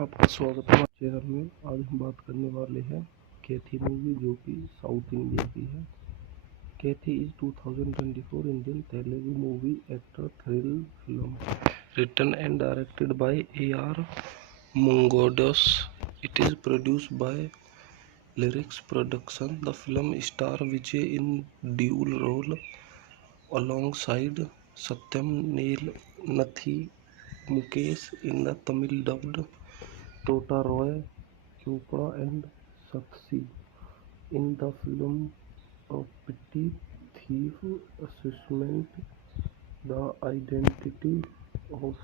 आपका स्वागत है हमारे चैनल में। आज हम बात करने वाले हैं कैथी मूवी, जो कि साउथ इंडिया की है। Kaithi is 2024 Indian Telugu movie actor thrill film written and directed by A.R. Mungodos. It is produced by Lyrics Production. The film stars Vijay in dual role alongside Satyam Neel Nathi Mukesh in the Tamil dubbed Tota Roy Chopra and Sakshi. In the film, a petty thief assassinates the identity of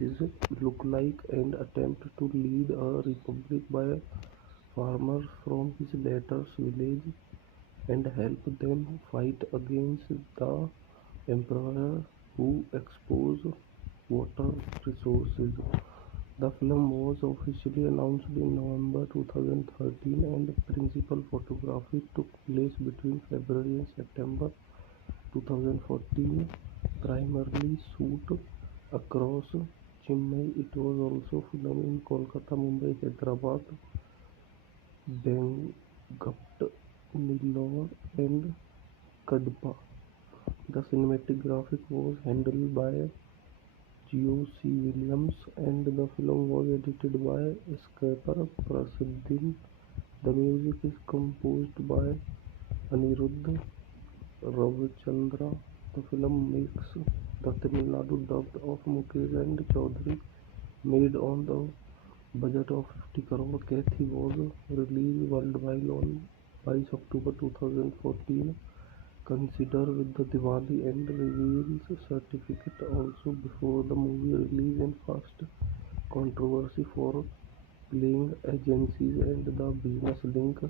his lookalike and attempts to lead a republic by farmers from his latter's village and help them fight against the emperor who exposes water resources. The film was officially announced in November 2013 and principal photography took place between February and September 2014, primarily shot across Chennai. It was also filmed in Kolkata, Mumbai, Hyderabad, Bengaluru, Nellore and Kadapa. The cinematography was handled by G.O.C. Williams and the film was edited by Skipper Prasuddin. The music is composed by Anirudh Ravichandra. The film makes the Tamil Nadu dub of Mukesh and Chaudhary, made on the budget of 50 crore. Kathy was released worldwide on 22 October 2014. Consider with the Diwali and reveals certificate also before the movie release and first controversy for playing agencies and the business link.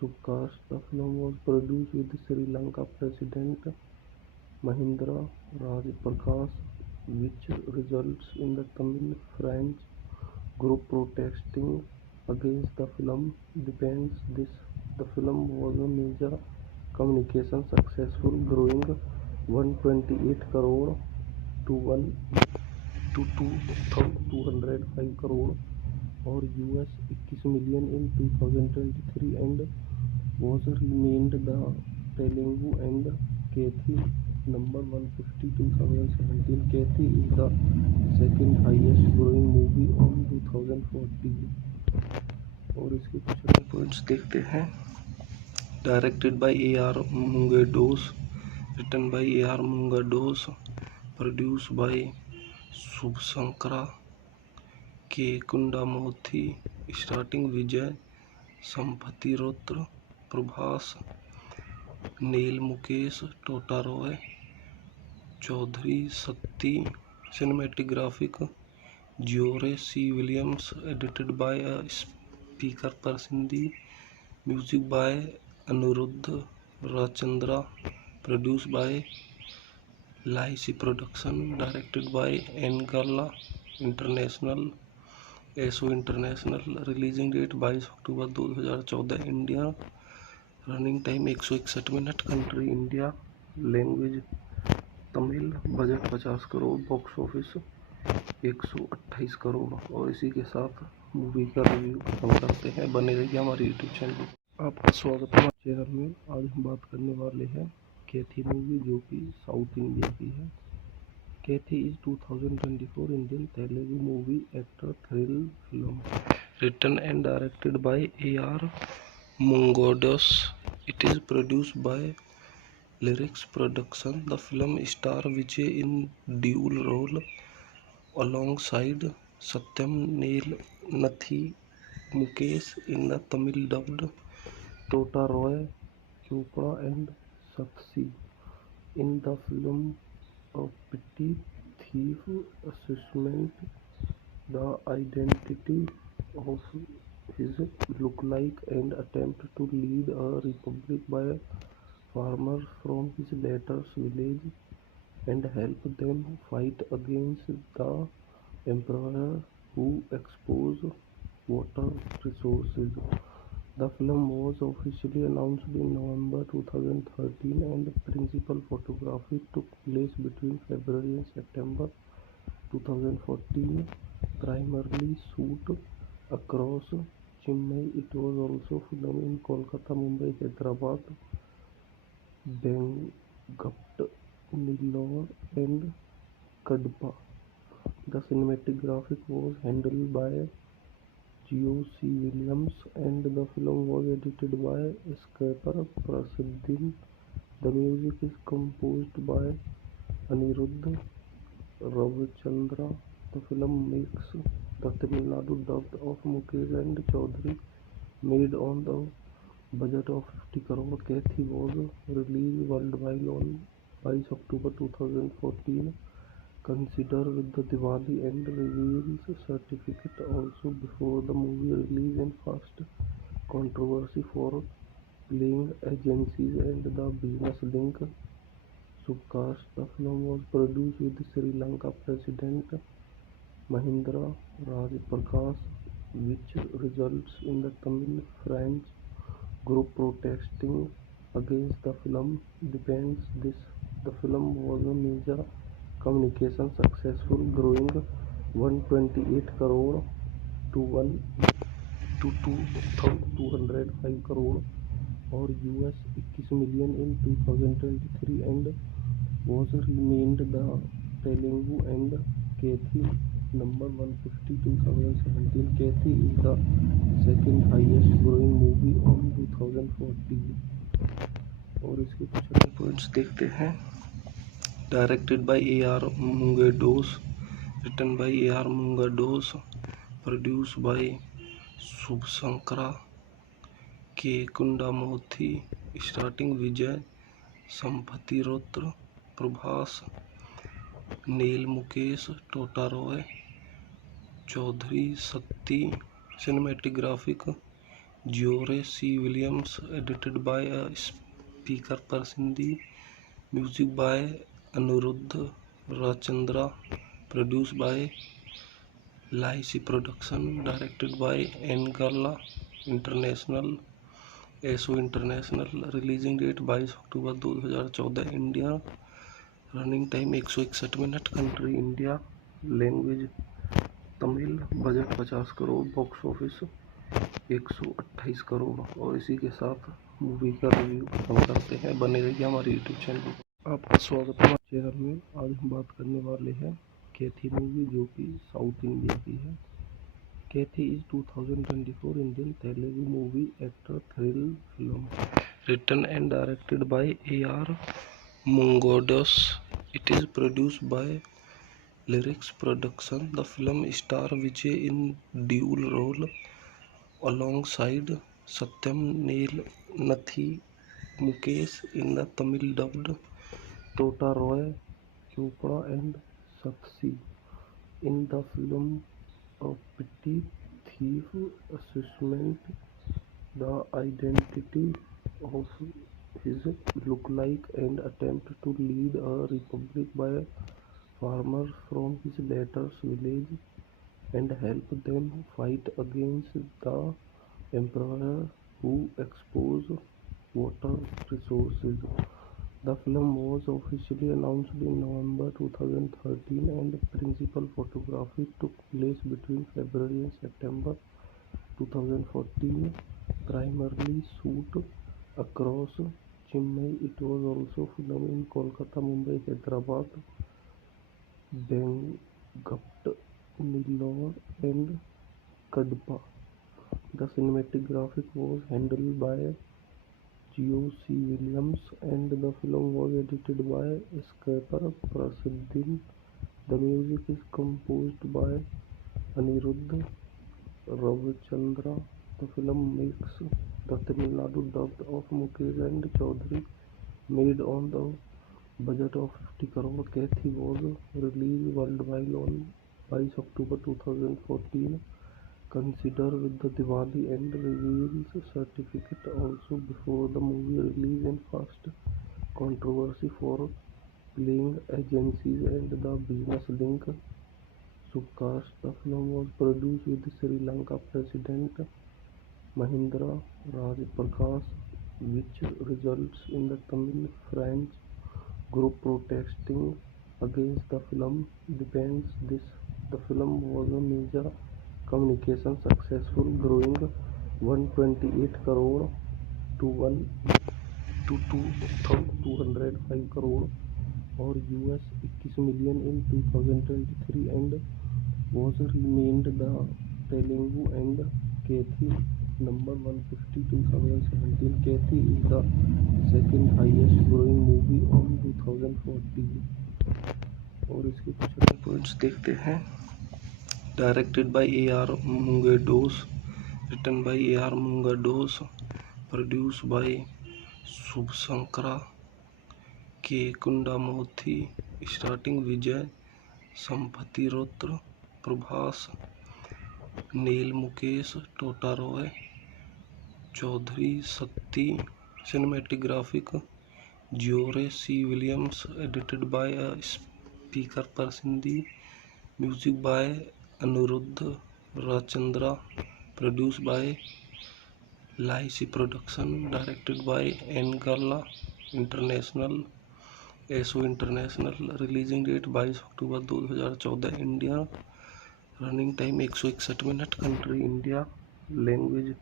Subcast. The film was produced with Sri Lanka President Mahindra Rajapaksa, which results in the Tamil French group protesting against the film. Depends this. The film was a major communication successful, growing 128 crore to 1 to 205 crore or US 21 million in 2023 and was renamed the Telugu and Kathy number 150 2017. Kathy is the second highest growing movie on 2014। और इसके कुछ points देखते हैं। Directed by A.R. Mungodos, written by A.R. Mungodos, produced by Subhasankara K. Kundamoorthy, starring Vijay, Sampati Rutra, Prabhas, Neil Mukesh, Tota Roy, Chaudhary Sakti. Cinematographic G.O.C. Williams, edited by a speaker Prasindi. Music by Anirudh Ravichandra, produced by Lyrics Production, directed by Angala International, ASO International, releasing date 22 October 2014, India, running time 161 minute, country India, language Tamil, budget 50 crore, box office 128 crore. और इसी के साथ movie का review खत्म करते हैं। बने रहिए हमारे यूट्यूब चैनल पर। आपका स्वागत है हमारे चैनल में। आज हम बात करने वाले हैं कैथी मूवी, जो कि साउथ इंडिया की है। Kaithi is 2024 Indian Telugu movie actor thrill film written and directed by A.R. Mungodos. It is produced by Lyrics Production. The film stars Vijay in dual role alongside Satyam Neel Nathi Mukesh in the Tamil dubbed Tota Roy Chopra and Sakshi. In the film, a petty thief assassinates the identity of his lookalike and attempts to lead a republic by farmers from his latter's village and help them fight against the emperor who exposes water resources. The film was officially announced in November 2013 and principal photography took place between February and September 2014, primarily shoot across Chennai. It was also filmed in Kolkata, Mumbai, Hyderabad, Bengaluru, Nellore, and Kadapa. The cinematography was handled by G.O.C. Williams, and the film was edited by Skipper Prasuddin. The music is composed by Anirudh Ravichandra. The film makes the Tamil Nadu dubbed of Mukesh and Chaudhary, made on the budget of 50 crore. Kathy was released worldwide on 22 October 2014. Consider with the Diwali and reveals certificate also before the movie release and first controversy for playing agencies and the business link. Subcast. The film was produced with Sri Lanka President Mahindra Rajapaksa, which results in the Tamil French group protesting against the film. Depends this. The film was a major communication successful, growing 128 crore to 1 to 205 crore or US 21 million in 2023 and was renamed the Telugu and Kathy number 150 2017. Kathy is the second highest growing movie on 2014 और इसके कुछ अन्य points देखते हैं. Directed by A.R. Mungados, written by A.R. Mungados, produced by Subhasankara K. Kundamoorthy, starring Vijay Sampathirathore, Prabhas, Neil, Mukesh, Tota Roy, Chaudhary, Sati. Cinematographic G.O.C. Williams, edited by Skipper Prasuddin. Music by Anirudh Ravichandra, produced by Lycee Production, directed by Angala International, ASO International. Releasing date 22 October 2014. India. Running time 161 minute. Country India. Language Tamil. Budget 50 crore. Box office 128 crore. और इसी के साथ movie का review खत्म करते हैं. बने रहिए हमारे यूट्यूब चैनल पर. आपका स्वागत है हमारे चैनल में. आज हम बात करने वाले हैं कैथी मूवी, जो कि साउथ इंडिया की है. Kaithi is 2024 Indian Telugu movie actor thrill film written and directed by A.R. Mungados. It is produced by Lyrics Production. The film stars Vijay in dual role alongside Satyam, Neil, Nathi, Mukesh in the Tamil dubbed, Tota Roy, Chopra and Sakshi. In the film, a petty thief assassinates the identity of his lookalike and attempts to lead a republic by farmers from his latter's village and help them fight against the emperor who exposes water resources. The film was officially announced in November 2013 and principal photography took place between February and September 2014. Primarily shoot across Chennai. It was also filmed in Kolkata, Mumbai, Hyderabad, Bengaluru, Nellore, and Kadapa. The cinematography was handled by G.O.C. Williams, and the film was edited by Skipper Prasuddin. The music is composed by Anirudh Ravichandra. The film makes the Tamil Nadu dubbed of Mukesh and Chaudhary, made on the budget of 50 crore. Kathy was released worldwide on 22 October 2014. Consider with the Diwali and reveals certificate also before the movie release and first controversy for playing agencies and the business link. Subcast. The film was produced with Sri Lanka President Mahindra Rajapaksa, which results in the Tamil French group protesting against the film. Depends this. The film was a major communication successful, growing 128 crore to 1 to 205 crore or US 21 million in 2023 and was remained the Telugu and Kathi number 150 2017. Kathi is the second highest growing movie on 2014 और इसके कुछ points देखते हैं। Directed bye A.R. Mungados, written by A.R. Mungados, produced by Subhasankara K. Kundamurthy, starring Vijay Sampathirotra, Prabhas, Neil Mukesh, Tota Roy, Chaudhary Sakti. Cinematographic George C. Williams, edited by a speaker Persindi. Music by Aniruddha Rachandra, produced by Lycee Production, directed by Angala International, ASO International. Releasing date 22 October 2014, India. Running time 161 minute. Country India. Language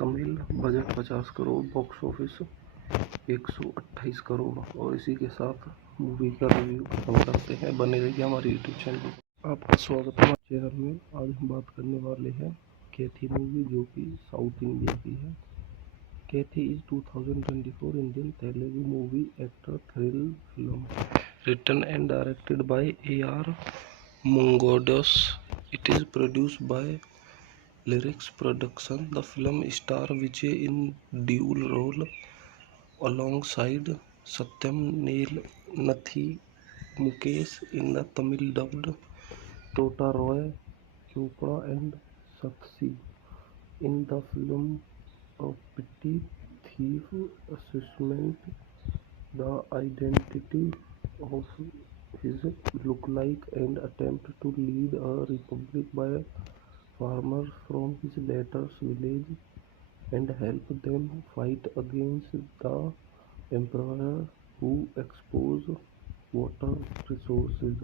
Tamil. Budget 50 crore. Box office 128 crore. और इसी के साथ movie का review खत्म करते हैं। बने रहिए हमारे यूट्यूब चैनल पर। आपका स्वागत है हमारे चैनल में। आज हम बात करने वाले हैं कैथी मूवी, जो कि साउथ इंडिया की है। Kaithi is 2024 Indian Telugu movie actor thrill film written and directed by A.R. Mungados. It is produced by Lyrics Production. The film stars Vijay in dual role alongside Satyam, Neil, Nathi, Mukesh in the Tamil dubbed, Tota Roy, Chopra and Sakshi. In the film, a petty thief assessment the identity of his lookalike and attempt to lead a republic by farmers from his latter's village and help them fight against the emperor who expose water resources.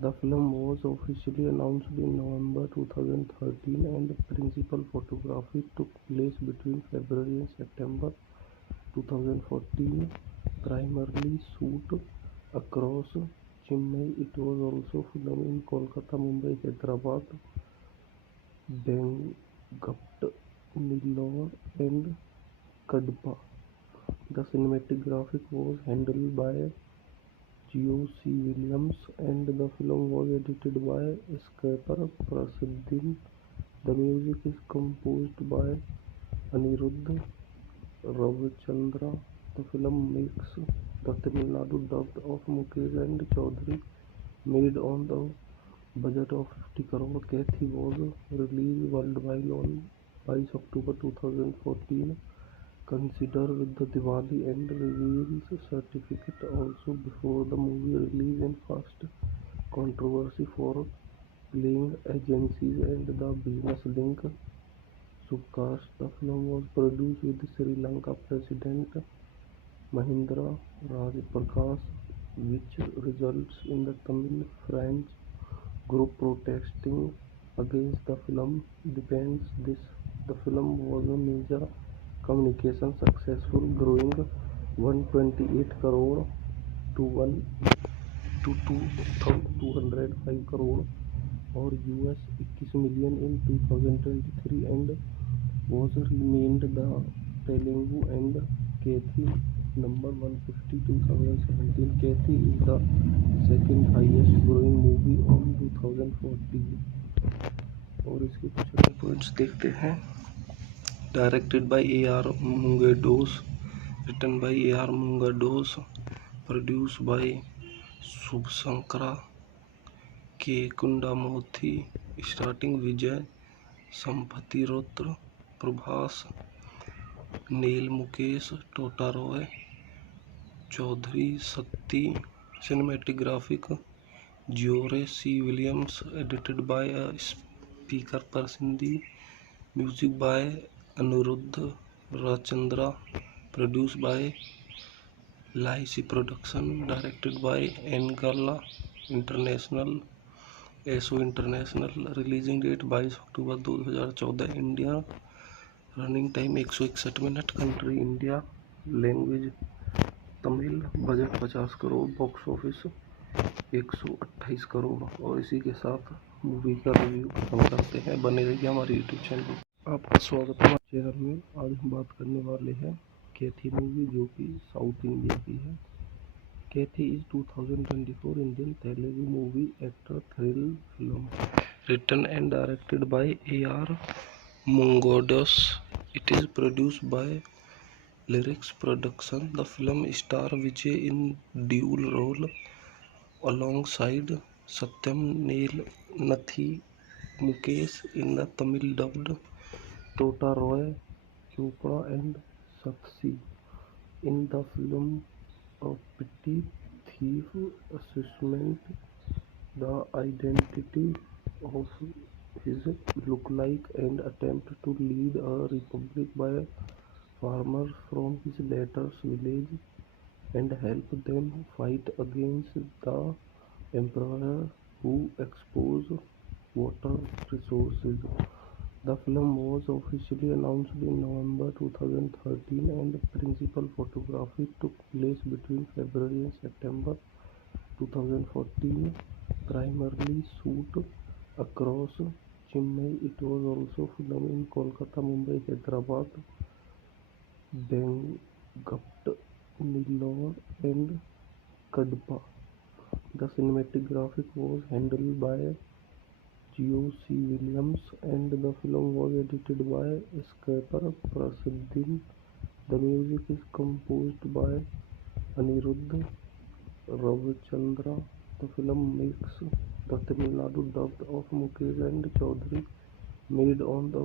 The film was officially announced in November 2013 and principal photography took place between February and September 2014. Primarily shoot across Chennai, it was also filmed in Kolkata, Mumbai, Hyderabad, Bengaluru, Nellore and Kadapa. The cinematography was handled by George C. Williams and the film was edited by Skipper Prasadin. The music is composed by Aniruddha Ravichandra. The film makes the Tamil Nadu dubbed of Mukesh and Chaudhary, made on the budget of 50 crore. Kathy was released worldwide on 22 October 2014. Consider with the Diwali and reveals certificate also before the movie release and first controversy for playing agencies and the business link. Subcast. The film was produced with Sri Lanka President Mahindra Rajapaksa, which results in the Tamil French group protesting against the film. Depends this. The film was a major communication successful, growing 128 crore to 1 to 205 crore or US 21 million in 2023 and was renamed the Telugu and Kathi number 150 2017. Kathi is the second highest growing movie on 2014 और इसके कुछ points देखते हैं। Directed bye A.R. Mungados, written by A.R. Mungados, produced by Subhasankara K. Kundamurthy, starring Vijay Sampathirotra, Prabhas, Neil Mukesh, Tota Roy, Chaudhary Sakti. Cinematographic George C. Williams, edited by a speaker Persindi. Music by Aniruddha Rachandra, produced by Lycee Production, directed by Angala International, एसो international, releasing date 22 October 2014, India, running time 161 minute, country India, language Tamil, budget 50 crore, box office 128 crore. और इसी के साथ movie का review खत्म करते हैं। बने रहिए हमारे यूट्यूब चैनल पर। आपका स्वागत है हमारे चैनल में। आज हम बात करने वाले हैं कैथी मूवी, जो कि साउथ इंडिया की है। Kaithi is 2024 Indian Telugu movie actor thrill film written and directed by A.R. Mungodos. It is produced by Lyrics Production. The film stars Vijay in dual role alongside Satyam Neil Nathi Mukesh in the Tamil dubbed, Tota Roy Chopra and Sakshi in the film. A petty thief assassinates the identity of his lookalike and attempts to lead a republic by farmers from his latter's village and help them fight against the emperor who exposes water resources. The film was officially announced in November 2013 and principal photography took place between February and September 2014, primarily shoot across Chennai. It was also filmed in Kolkata, Mumbai, Hyderabad, Bengaluru, Nellore and Kadapa. The cinematography was handled by G.O.C. Williams and the film was edited by Skipper Prasuddin. The music is composed by Anirudh Ravichandra. The film makes the Tamil Nadu dubbed of Mukesh and Chaudhary, made on the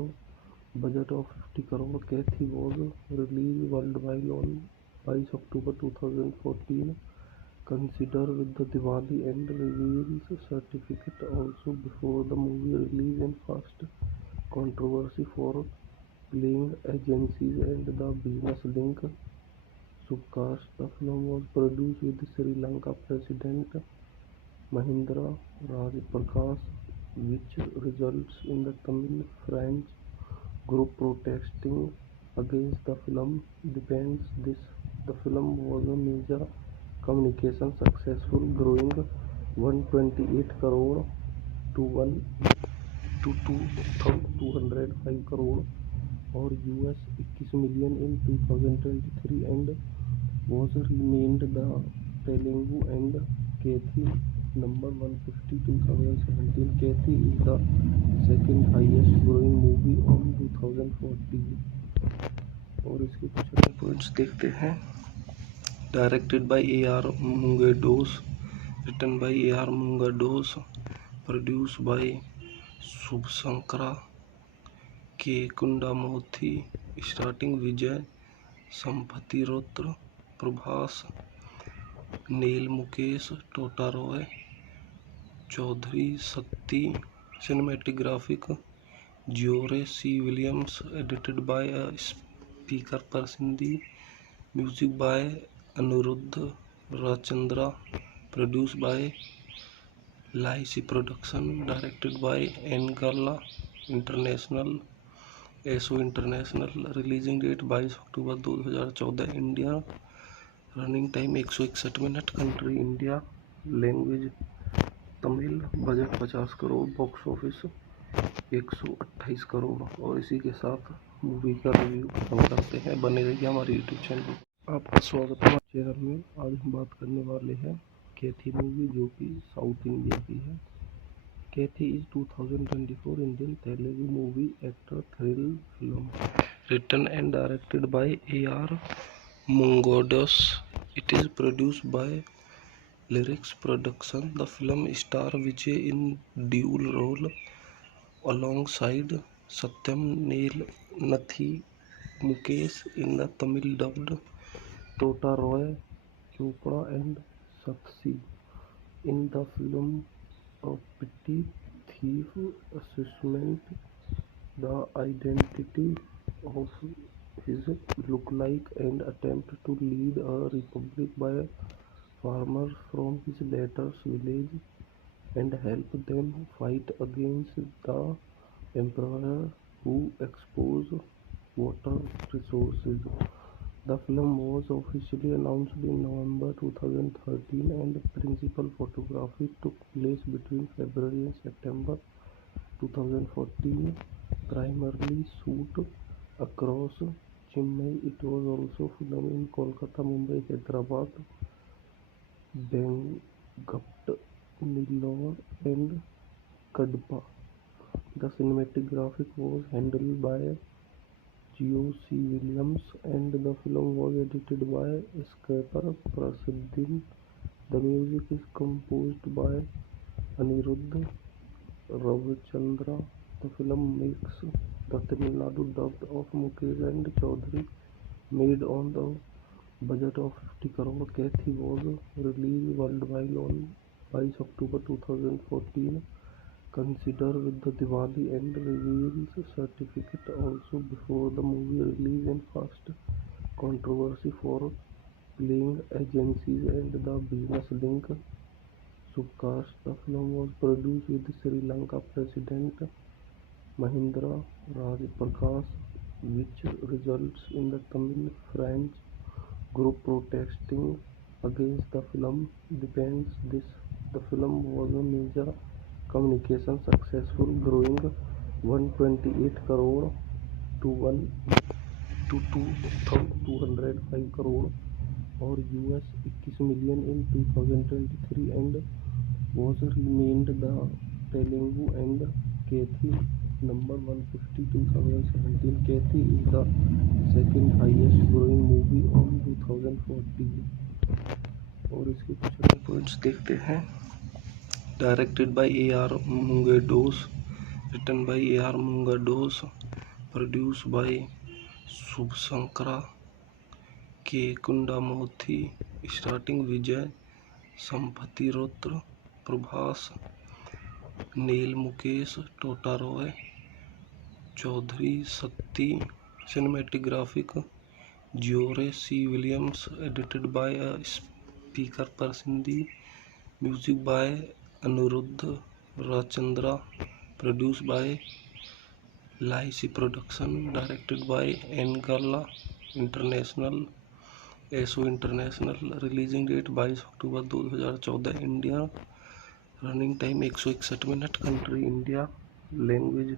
budget of 50 crore. Kathy was released worldwide on 22 October 2014, considered with the Diwali and reveals certificate also before the movie release and first controversy for playing agencies and the business link subcast. The film was produced with Sri Lanka President Mahindra Rajapaksa, which results in the Tamil French group protesting against the film. Depends this the film was a major communication successful, growing 128 crore to 1 to 205 crore or US 21 million in 2023 and was renamed the Telugu and Kathy number 150 2017. Kathy is the second highest growing movie on 2014। और इसके कुछ अन्य points देखते हैं। Directed bye A.R. Mungodos, written by A.R. Mungodos, produced by Subhasankara K. Kundamurthy, starring Vijay Sampathirotr, Prabhas Neil Mukesh, Tota Roy Chaudhary, Sakti. Cinematographic G.O.C. Williams, edited by Speaker Prasuddin. Music by Anirudh Ravichandra, produced by Lyrics Production, directed by Angala International, एसो international, releasing date 22 October 2014, India, running time 161 minute, country India, language Tamil, budget 50 crore, box office 128 crore. और इसी के साथ movie का review खत्म करते हैं। बने रहिए हमारे यूट्यूब चैनल पर। आपका स्वागत है हमारे चैनल में। आज हम बात करने वाले हैं कैथी मूवी, जो कि साउथ इंडिया की है। Kathy is 2024 Indian Telugu movie actor thrill film written and directed by A.R. Mungodos. It is produced by Lyrics Production. The film stars Vijay in dual role alongside Satyam Neil Nathi Mukesh in the Tamil dubbed, Tota Roy Chopra and Sakshi in the film. A petty thief assassinates the identity of his lookalike and attempts to lead a republic by farmers from his latter's village and help them fight against the emperor who exposed water resources. The film was officially announced in November 2013 and principal photography took place between February and September 2014, primarily shoot across Chennai. It was also filmed in Kolkata, Mumbai, Hyderabad, Bengaluru, Nellore, and Kadapa. The cinematography was handled by G.O.C. Williams and the film was edited by Skipper Prasuddin. The music is composed by Anirudh Ravichandra. The film makes the Tamil Nadu dubbed of Mukesh and Chaudhary, made on the budget of 50 crore. Kathy was released worldwide on 22 October 2014. Consider with the Diwali and reveals certificate also before the movie release and first controversy for playing agencies and the business link. Subcast. The film was produced with Sri Lanka President Mahinda Rajapaksa, which results in the Tamil-French group protesting against the film. Depends this. The film was a major communication successful, growing 128 crore to 1 to 205 crore or US 21 million in 2023 and was renamed the Telugu and Kathy number 150 2017. Kathy is the second highest growing movie on 2014 और इसके कुछ अगर points देखते हैं. Directed by A.R. Mungados, written by A.R. Mungados, produced by Subhasankara K. Kundamoorthy, starring Vijay Sampathirathna, Prabhas, Neil, Mukesh, Tota Roy, Chaudhary, Shakti. Cinematographic G.O.C. Williams, edited by a speaker Prasindi. Music by Anirudh Ravichandra, produced by Lycee Production, directed by Angala International, ASO International. Releasing date 22 October 2014. India. Running time 161 minute. Country India. Language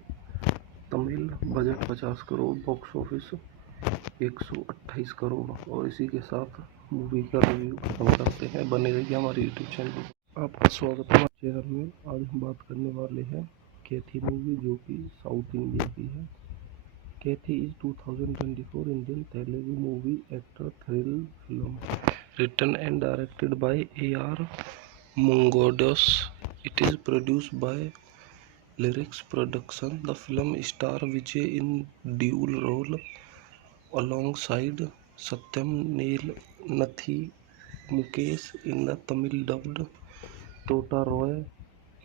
Tamil. Budget 50 crore. Box office 128 crore. और इसी के साथ movie का review खत्म करते हैं. बने रहिए हमारे यूट्यूब चैनल पर. आपका स्वागत है हमारे चैनल में. आज हम बात करने वाले हैं कैथी मूवी, जो कि साउथ इंडिया की है. Kaithi is 2024 Indian Telugu movie actor thrill film written and directed by A.R. Mungados. It is produced by Lyrics Production. The film stars Vijay in dual role alongside Satyam Neil Nathi Mukesh in the Tamil dubbed, Tota Roy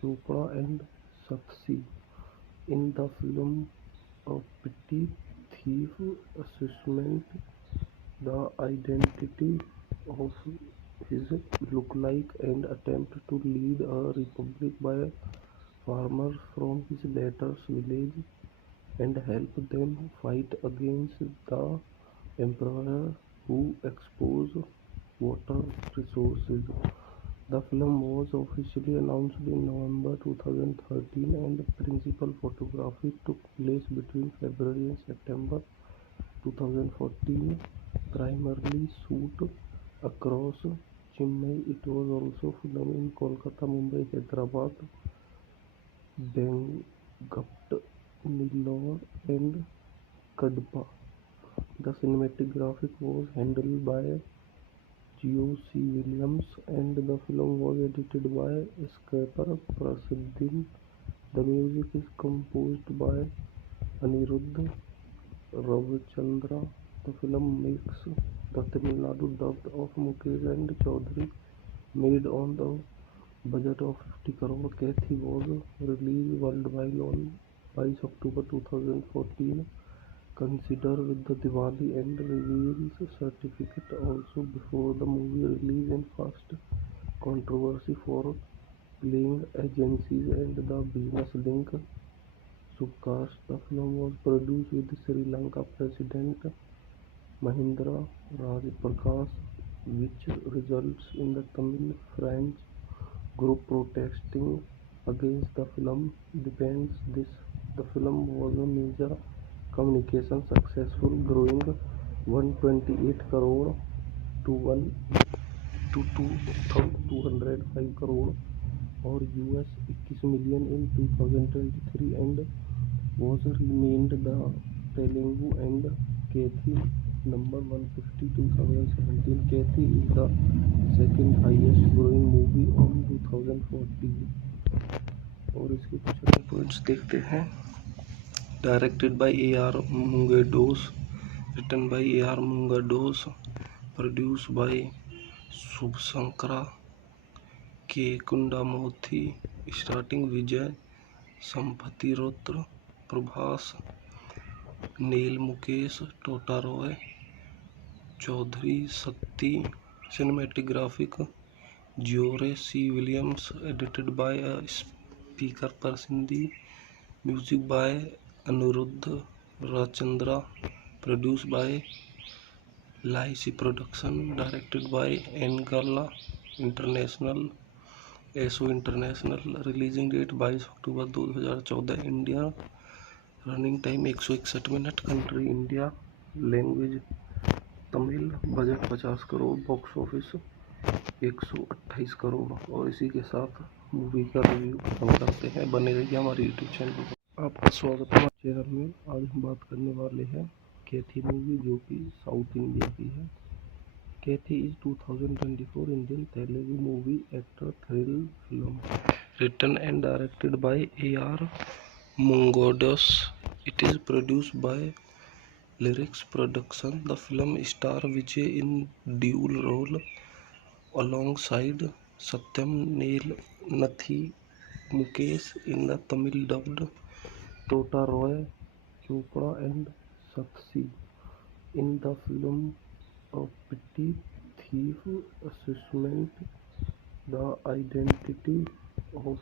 Chopra and Sakshi. In the film, a petty thief assassinates the identity of his lookalike and attempts to lead a republic by farmers from his latter's village and help them fight against the emperor who exposed water resources. The film was officially announced in November 2013 and principal photography took place between February and September 2014, primarily shoot across Chennai. It was also filmed in Kolkata, Mumbai, Hyderabad, Bengaluru, Nellore, and Kadapa. The cinematography was handled by G.O.C. Williams and the film was edited by Skipper Prasuddin. The music is composed by Anirudh Ravichandra. The film makes the Tamil Nadu dubbed of Mukesh and Chaudhary, made on the budget of 50 crore. Kathy was released worldwide on 22 October 2014. Consider with the Diwali and reveals certificate also before the movie release and first controversy for playing agencies and the business link. Subcast. The film was produced with Sri Lanka President Mahindra Rajapaksa, which results in the Tamil-French group protesting against the film. Depends this. The film was a major communication successful, growing 128 crore to 1 to 205 crore or US 21 million in 2023 and was remained the Telugu and Kathi number 150 2017. Kathi is the second highest growing movie on 2014। और इसके कुछ अन्य points देखते हैं। Directed bye A.R. Mungados, written by A.R. Mungados, produced by Subhasankara K. Kundamurthy, starring Vijay Sampathirotra, Prabhas, Neil Mukesh, Tota Roy, Chaudhary Sati, cinematographic George C. Williams, edited by a speaker Parsindi, music by Aniruddha Rachandra, produced by Lycee Production, directed by Angala International, ASO International, releasing date 22 October 2014, India, running time 161 minute, country India, language Tamil, budget 50 crore, box office 128 crore. और इसी के साथ movie का review खत्म करते हैं। बने रहिए हमारे यूट्यूब चैनल पर। आपका स्वागत है हमारे चैनल में। आज हम बात करने वाले हैं कैथी मूवी, जो कि साउथ इंडिया की है। Kaithi is 2024 Indian Telugu movie actor thrill film, written and directed by A.R. Mungados. It is produced by Lyrics Production. The film stars Vijay in dual role alongside Satyam Nathi Mukesh in the Tamil dubbed, Tota Roy Chopra and Sakshi. In the film, a petty thief assassinates the identity of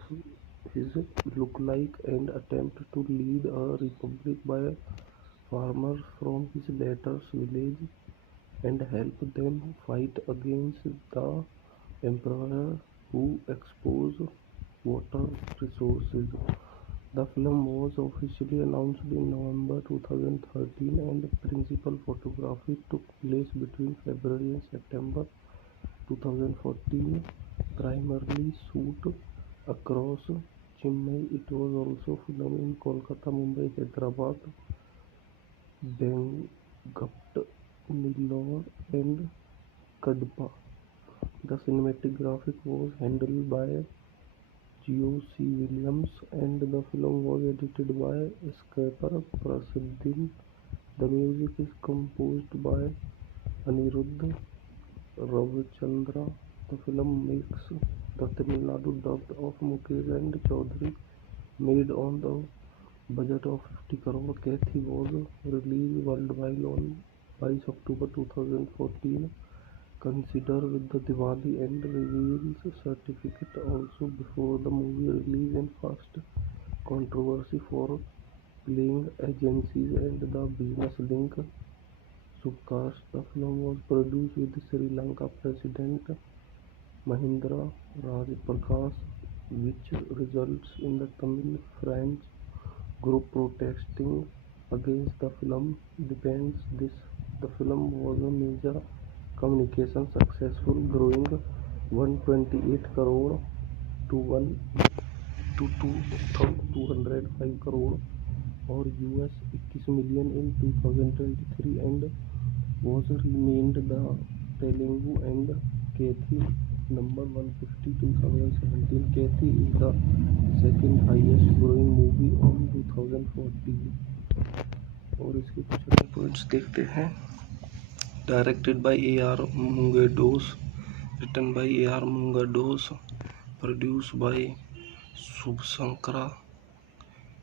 his lookalike and attempts to lead a republic by farmers from his latter's village and help them fight against the emperor who exposes water resources. The film was officially announced in November 2013 and principal photography took place between February and September 2014, primarily shoot across Chennai. It was also filmed in Kolkata, Mumbai, Hyderabad, Bengaluru, Nellore and Kadapa. The cinematography was handled by George C. Williams and the film was edited by Skipper Prasadin. The music is composed by Aniruddha Ravichandra. The film makes the Tamil Nadu dub of Mukesh and Chaudhary, made on the budget of 50 crore. Kathy was released worldwide on 22 October 2014, considered with the Diwali and reveals certificate also before the movie release and first controversy for playing agencies and the business link. Subcast. The film was produced with Sri Lanka President Mahindra Rajapaksa, which results in the Tamil-French group protesting against the film. Depends this. The film was a major communication successful, growing 128 crore to 1 to 205 crore or US 21 million in 2023 and was renamed the Telugu and Kathi number 150 2017. Kathi is the second highest growing movie on 2014। और इसके कुछ अन्य points देखते हैं। Directed bye A.R. Mungados, written by A.R. Mungados, produced by Subhasankara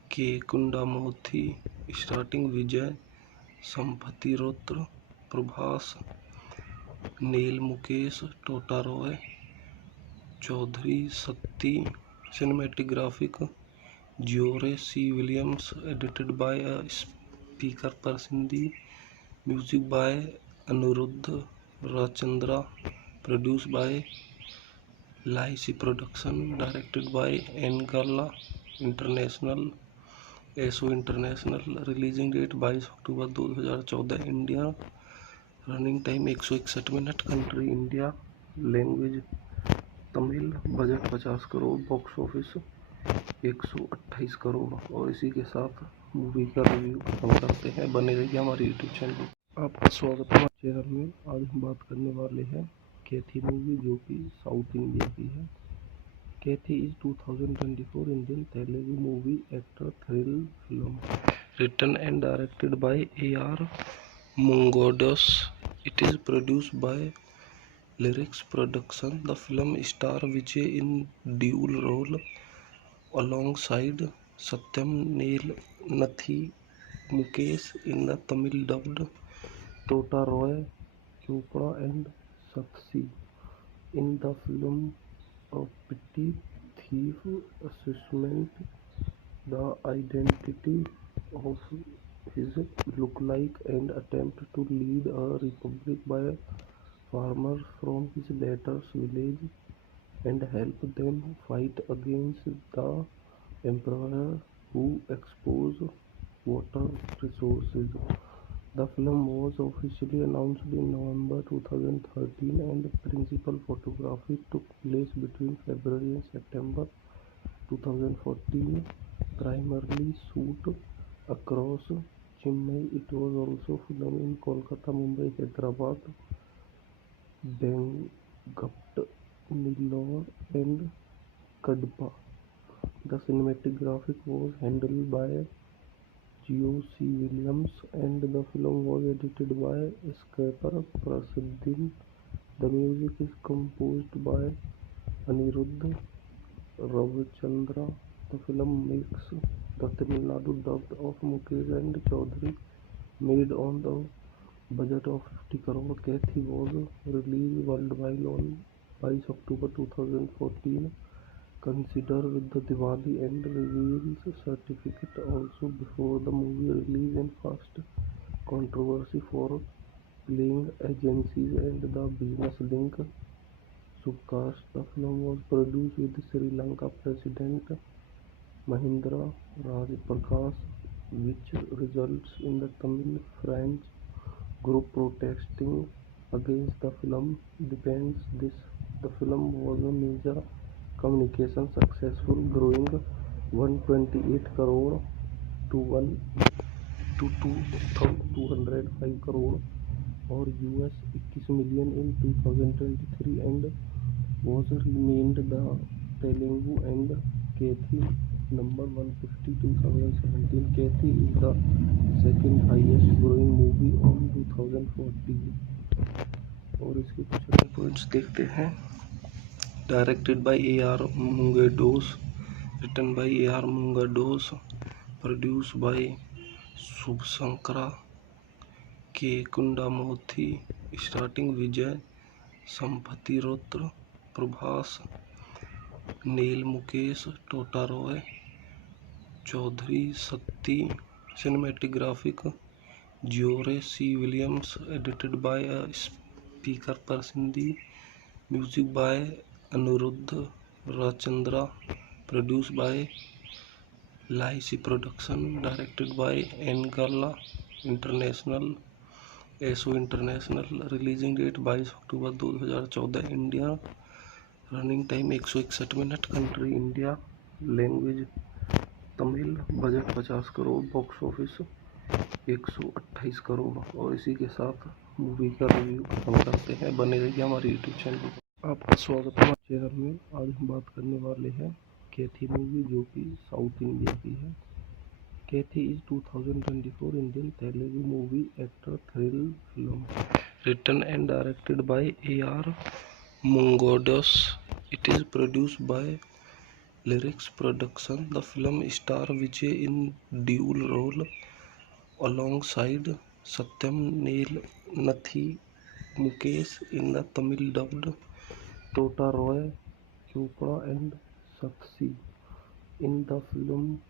K. Kundamurthy, starring Vijay Sampathirotra, Prabhas, Neil Mukesh, Tota Roy, Chaudhary Sati, cinematographic George C. Williams, edited by a speaker person. The music by Anirudh Rajchandra, produced by Lycee Production, directed by Angala International, ASO International, releasing date 22 October 2014, India, running time 161 minute, country India, language Tamil, budget 50 crore, box office 128 crore. और इसी के साथ movie का review खत्म करते हैं। बने रहिए हमारे यूट्यूब चैनल पर। आपका स्वागत है हमारे चैनल में। आज हम बात करने वाले हैं कैथी मूवी, जो कि साउथ इंडिया की है। Kaithi is 2024 Indian Telugu movie actor thrill film written and directed by A.R. Mungodos. It is produced by Lyrics Production. The film stars Vijay in dual role alongside Satyam Neel, Nathi Mukesh in the Tamil dubbed, Tota Roy Chopra and Sathi. In the film, a petty thief assassinates the identity of his lookalike and attempts to lead a republic by farmers from his latter's village and help them fight against the emperor who exposes water resources. The film was officially announced in November 2013 and principal photography took place between February and September 2014, primarily shoot across Chennai. It was also filmed in Kolkata, Mumbai, Hyderabad, Bengaluru, Nellore and Kadapa. The cinematography was handled by George C. Williams and the film was edited by Skipper Prasadin. The music is composed by Anirudh Ravichandra. The film makes the Tamil Nadu dubbed of Mukesh and Chaudhary, made on the budget of 50 crore. Kathy was released worldwide on 22 October 2014, consider with the Diwali and reveals certificate also before the movie release and first controversy for playing agencies and the business link subcast. The film was produced with Sri Lanka President Mahindra Rajapaksa, which results in the Tamil French group protesting against the film. Depends this. The film was a major communication successful, growing 128 crore to 205 crore और US 21 million in 2023 and was renamed the Telugu and Kathy number 150 2017. Kathy is the second highest growing movie on 2014। और इसके कुछ अन्य points देखते हैं। Directed by A.R. Mungodos, written by A.R. Mungodos, produced by Subhasankara K. Kundamoorthy, starring Vijay, Sampati Rotra, Prabhas, Neel Mukesh, Tota Roy Chaudhary, Sathi. Cinematographic George C. Williams, edited by a speaker person. The music by Anirudh Rajchandra, produced by Lycee Production, directed by Angala International, ASO International, releasing date 22 October 2014, India, running time 161 minute, country India, language Tamil, budget 50 crore, box office 128 crore. और इसी के साथ movie का review खत्म करते हैं। बने रहिए हमारे यूट्यूब चैनल पर। आपका स्वागत है हमारे चैनल में। आज हम बात करने वाले हैं कैथी मूवी, जो कि साउथ इंडिया की है। Kaithi is 2024 Indian Telugu movie actor thrill film written and directed by A.R. Mungodos. It is produced by Lyrics Production. The film stars Vijay in dual role alongside Satyam Neel, Nathi Mukesh in the Tamil dubbed, Tota Roy Chopra and Saksi. In the film,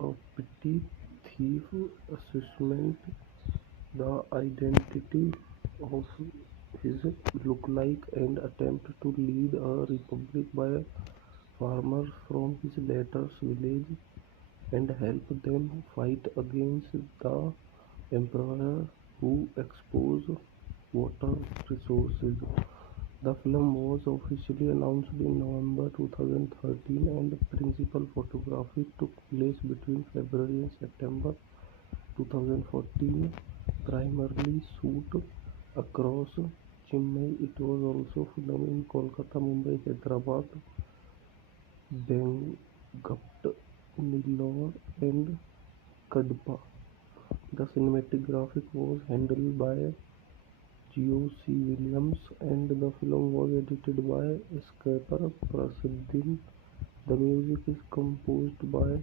a petty thief assassinates the identity of his lookalike and attempts to lead a republic by farmers from his latter's village and help them fight against the emperor who exposed water resources. The film was officially announced in November 2013 and principal photography took place between February and September 2014, primarily shoot across Chennai. It was also filmed in Kolkata, Mumbai, Hyderabad, Bengaluru, Nellore, and Kadapa. The cinematography was handled by G.O.C. Williams and the film was edited by Skipper Prasuddin. The music is composed by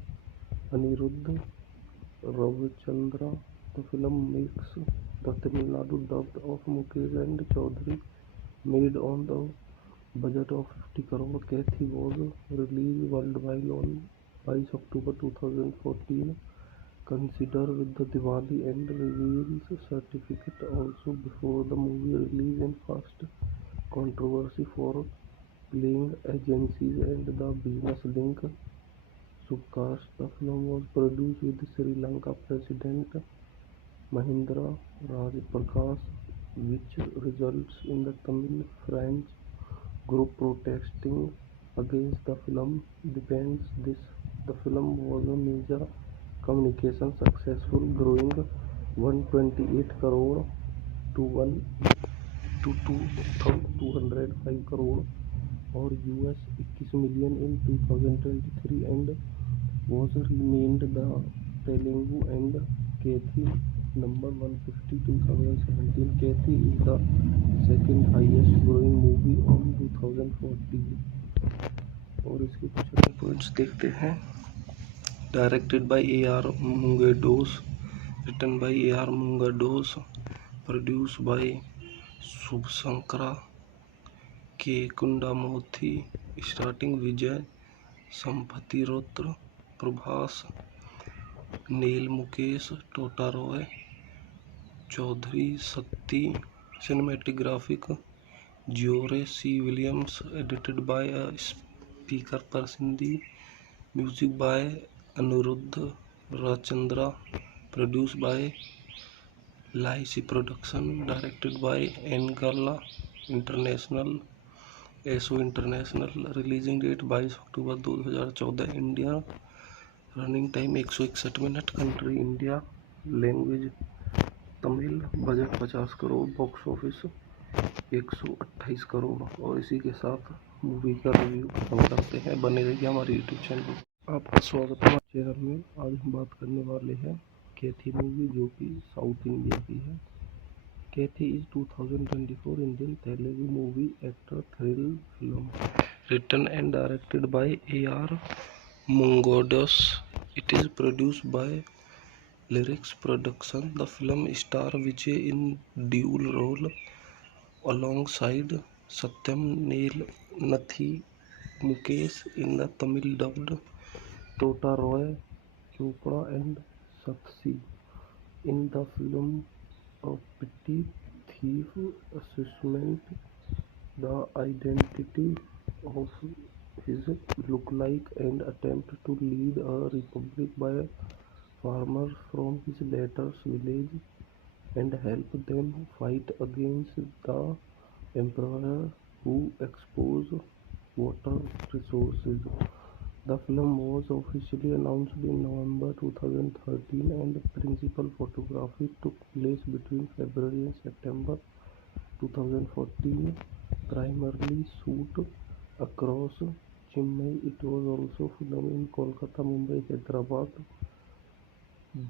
Anirudh Ravichandra. The film makes the Tamil Nadu dubbed of Mukesh and Chaudhary, made on the budget of 50 crore. Kathy was released worldwide on 22 October 2014. Consider with the Diwali and reveals certificate also before the movie release and first controversy for playing agencies and the business link subcast. The film was produced with Sri Lanka President Mahindra Rajapaksa, which results in the Tamil French group protesting against the film. Depends this the film was a major communication successful, growing 128 crore to 1 to 205 crore or US 21 million in 2023 and was renamed the Telugu and Kathy number 150 2017. Kathy is the second highest growing movie on 2014 और इसके कुछ points देखते हैं. Directed by A.R. Mungados, written by A.R. Mungados, produced by Subhasankara K. Kundamoorthy, starring Vijay Sampathirotr, Prabhas, Neil Mukesh, Tota Roy, Chaudhary Sakti. Cinematographic G.O.C. Williams, edited by a speaker Prasindi. Music by Anirudh Ravichandra, produced by Lycee Production, directed by Angala International, ASO International, releasing date 22 October 2014, India, running time 161 minute, country India, language Tamil, budget 50 crore, box office 128 crore. और इसी के साथ movie का review खत्म करते हैं. बने रहिए हमारे यूट्यूब चैनल पर. आपका स्वागत है हमारे चैनल में. आज हम बात करने वाले हैं कैथी मूवी, जो कि साउथ इंडिया की है. Kaithi is 2024 Indian Telugu movie actor thrill film written and directed by A.R. Mungados. It is produced by Lyrics Production. The film stars Vijay in dual role alongside Satyam Nathi Mukesh in the Tamil dubbed, Tota Roy Chopra and Saksi. In the film, a petty thief assassinates the identity of his lookalike and attempts to lead a republic by farmers from his latter's village and help them fight against the emperor who exposed water resources. The film was officially announced in November 2013 and principal photography took place between February and September 2014, primarily shoot across Chennai. It was also filmed in Kolkata, Mumbai, Hyderabad,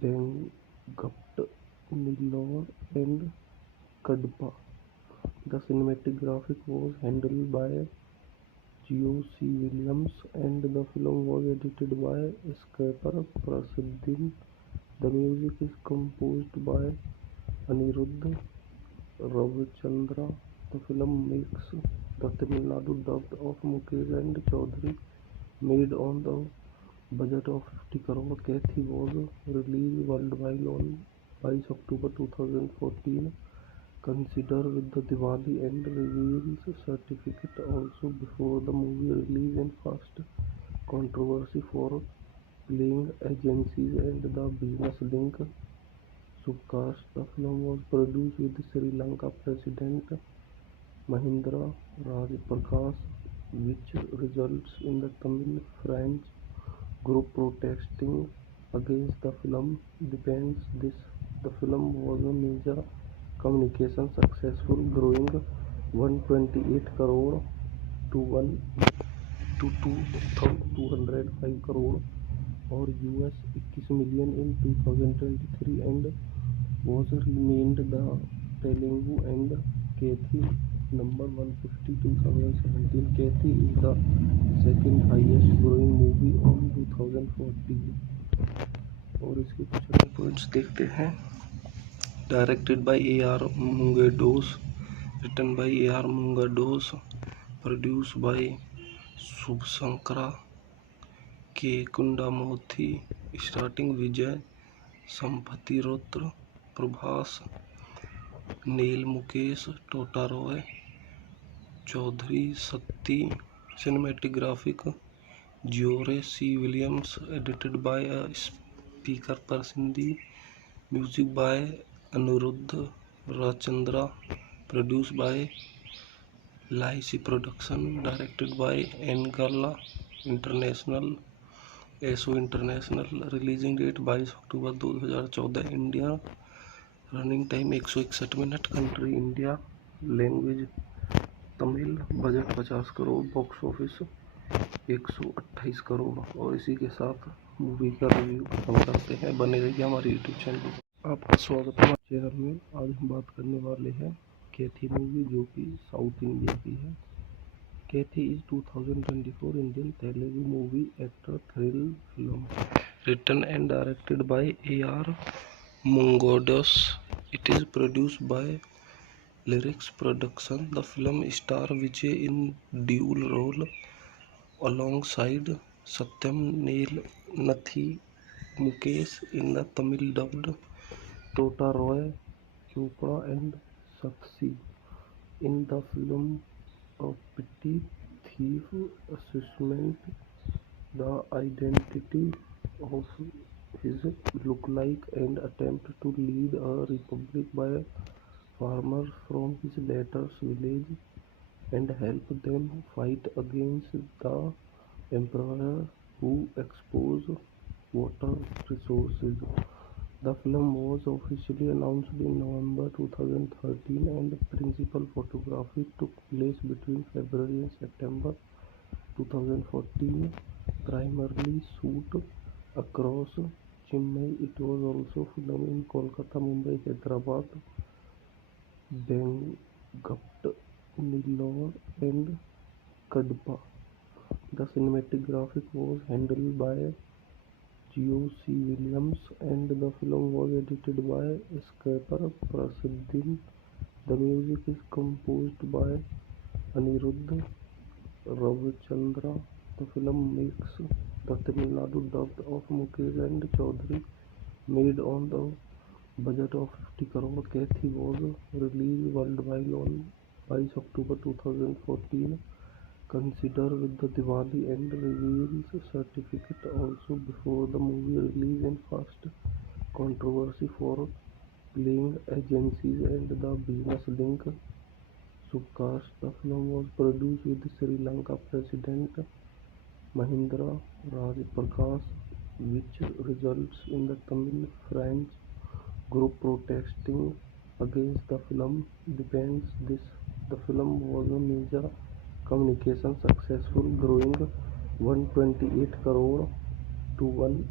Bengaluru, Nellore, and Kadapa. The cinematography was handled by G.O.C. Williams and the film was edited by Skipper Prasuddin. The music is composed by Anirudh Ravichandra. The film makes the Tamil Nadu dubbed of Mukesh and Chaudhary, Made on the budget of 50 crore, Kathy was released worldwide on 22 October 2014. Consider with the Diwali and reveals certificate also before the movie release and first controversy for playing agencies and the business link. Subcast. The film was produced with Sri Lanka President Mahindra Rajapaksa, which results in the Tamil-French group protesting against the film. Depends this. The film was a major communication successful, growing 128 crore to 1 to 205 crore or US 21 million in 2023 and was renamed the Telugu and Kathy number 150 2017. Kathy is the second highest growing movie on 2014 और इसके कुछ अगर points देखते हैं। Directed by AR Mungados, written by AR Mungados, produce by शुभशंकरा के कुंडामोथी, starting विजय संपति रुद्र, प्रभास, नील मुकेश, टोटा Roy, Chowdhury Shakti, cinematographic George C Williams, edited by Sreekar Prasad, music by Anirudh Ravichander, produce by Lyca production, directed by एनगला इंटरनेशनल एसओ international, releasing date 22 October 2014, India, running time 161 minute, country India, language Tamil, budget 50 crore, box office 128 crore. और इसी के साथ मूवी का review खत्म करते हैं। बने रहिए हमारे यूट्यूब चैनल पर। आपका स्वागत है हमारे चैनल में। आज हम बात करने वाले हैं कैथी मूवी, जो कि साउथ इंडिया की है। Kaithi is 2024 Indian Telugu movie actor thrill film, written and directed by AR Mungados. It is produced by Lyrics Production. The film stars Vijay in dual role alongside Satyam Nathi Mukesh in the Tamil dubbed, Tota Roy Chopra and Sakshi in the film. A petty thief assumes the identity of his lookalike and attempts to lead a republic by farmers from his latter's village and help them fight against the emperor who exposes water resources. The film was officially announced in November 2013 and principal photography took place between February and September 2014, primarily shoot across Chennai. It was also filmed in Kolkata, Mumbai, Hyderabad, Bangalore, Nellore and Kadapa. The cinematography was handled by G.O.C. Williams and the film was edited by Skipper Prasidin. The music is composed by Aniruddha Ravichandra. The film makes the Tamil Nadu dubbed of Mukesh and Chaudhary. Made on the budget of 50 crore, Kathy was released worldwide on 22 October 2014. Consider with the Diwali and reveals certificate also before the movie release and first controversy for playing agencies and the business link. Subcast. The film was produced with Sri Lanka President Mahindra Rajapaksa, which results in the Tamil-French group protesting against the film. Depends this. The film was a major communication successful, growing 128 crore to 1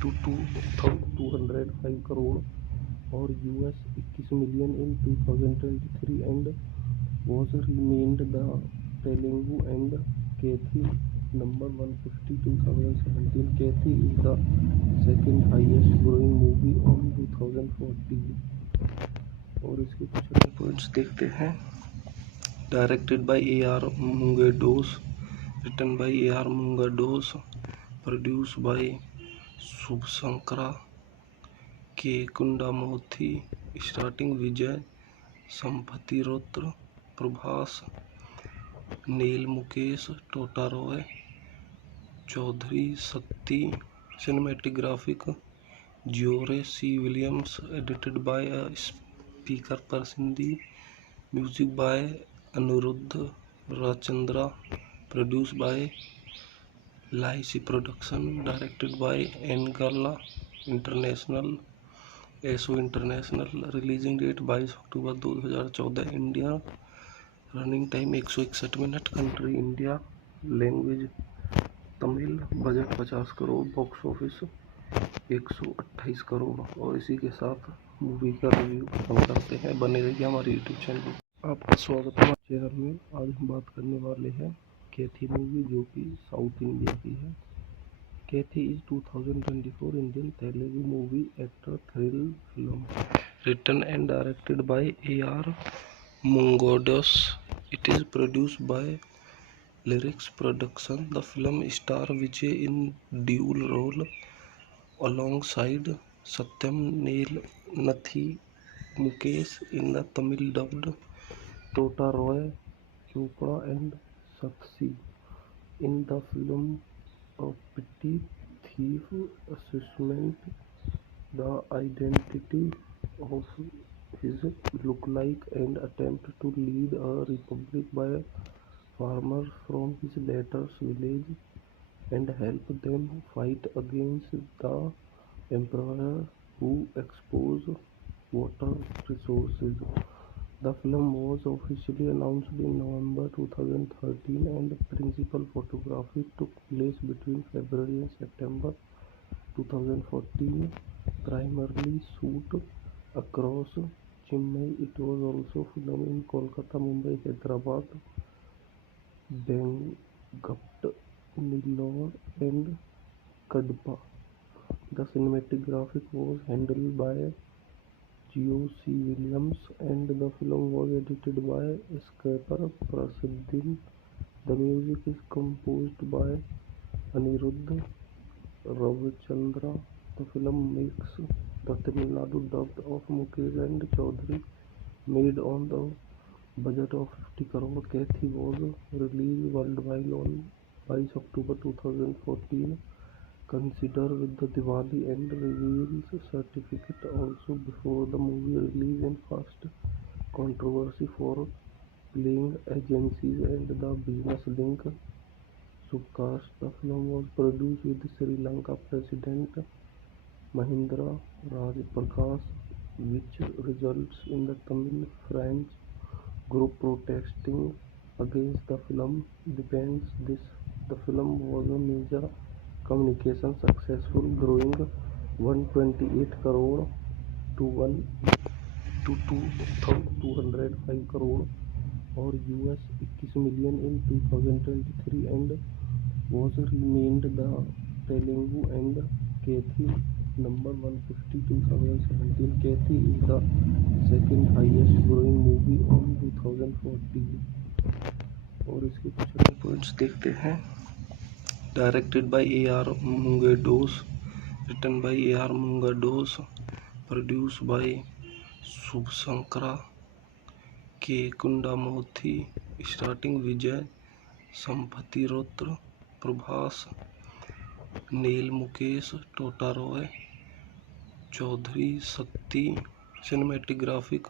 to 205 crore or US 21 million in 2023 and was renamed the Telugu and Kathy number 150 2017. Kathy is the second highest growing movie on 2014 और इसके कुछ अगर points देखते हैं। Directed by AR Mungados, written by A.R. Mungados, produced by Subhasankara K. Kundamoorthy, starring Vijay, Sampati Rotra, Prabhas, Neil Mukesh, Tota Roy, Chaudhary Sakti. Cinematographic George C. Williams, edited by a speaker Parsindi. Music by Aniruddha Rachandra, produced by Lycee Production, directed by Angala International, ASO International, releasing date 22 October 2014, India, running time 161 minute, country India, language Tamil, budget 50 crore, box office 128 crore. और इसी के साथ movie का review खत्म करते हैं। बने रहिए हमारे यूट्यूब चैनल पर। आपका स्वागत है हमारे चैनल में। आज हम बात करने वाले हैं कैथी मूवी, जो कि साउथ इंडिया की है। Kaithi is 2024 Indian Telugu movie actor thrill film written and directed by A.R. Mungados. It is produced by Lyrics Production. The film stars Vijay in dual role alongside Satyam Neil Nathi Mukesh in the Tamil dubbed, Tota Roy Chopra and Sakshi in the film. A petty thief assassinates the identity of his lookalike and attempts to lead a republic by farmers from his latter's village and help them fight against the emperor who exposes water resources. The film was officially announced in November 2013 and principal photography took place between February and September 2014, primarily shoot across Chennai. It was also filmed in Kolkata, Mumbai, Hyderabad, Bangalore, Nellore and Kadapa. The cinematography was handled by George C. Williams and the film was edited by Skipper Prasadin. The music is composed by Aniruddha Ravichandra. The film makes the Tamil Nadu dub of Mukesh and Chaudhary, made on the budget of 50 crore. Kathy was released worldwide on 22 October 2014. Consider with the Diwali and reveals certificate also before the movie release and first controversy for playing agencies and the business link. Subcast. The film was produced with Sri Lanka President Mahindra Rajapaksa, which results in the Tamil French group protesting against the film. Depends this. The film was a major communication successful, growing 128 crore to 1 to 205 crore or US 21 million in 2023 and was renamed the Telugu and Kathy number 150 2017. Kathy is the second highest growing movie on 2014। और इसके कुछ points देखते हैं। Directed bye A.R. Mungados, written by A.R. Mungados, produced by Subhasankara K. Kundamoorthy, starring Vijay, Sampati Rotra, Prabhas, Neil Mukesh, Tota Roy, Chaudhary Sakti. Cinematographic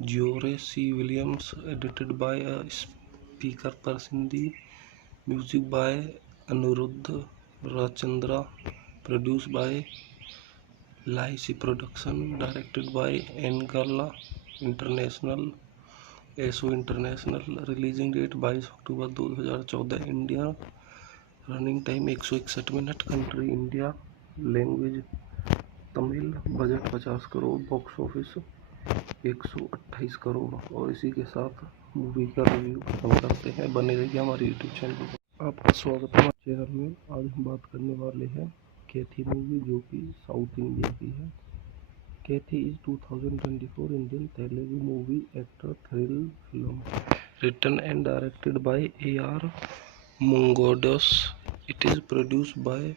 George C. Williams, edited by a speaker Parsindi. Music by Aniruddha Rachandra, produced by Lycee Production, directed by Angala International, ASO International, releasing date 22 October 2014, India, running time 161 minute, country India, language Tamil, budget 50 crore, box office 128 crore. और इसी के साथ movie का review खत्म करते हैं। बने रहिए हमारे यूट्यूब चैनल पर। आपका स्वागत है हमारे चैनल में। आज हम बात करने वाले हैं कैथी मूवी, जो कि साउथ इंडिया की है। Kaithi is 2024 Indian Telugu movie actor thrill film written and directed by A.R. Mungodos. It is produced by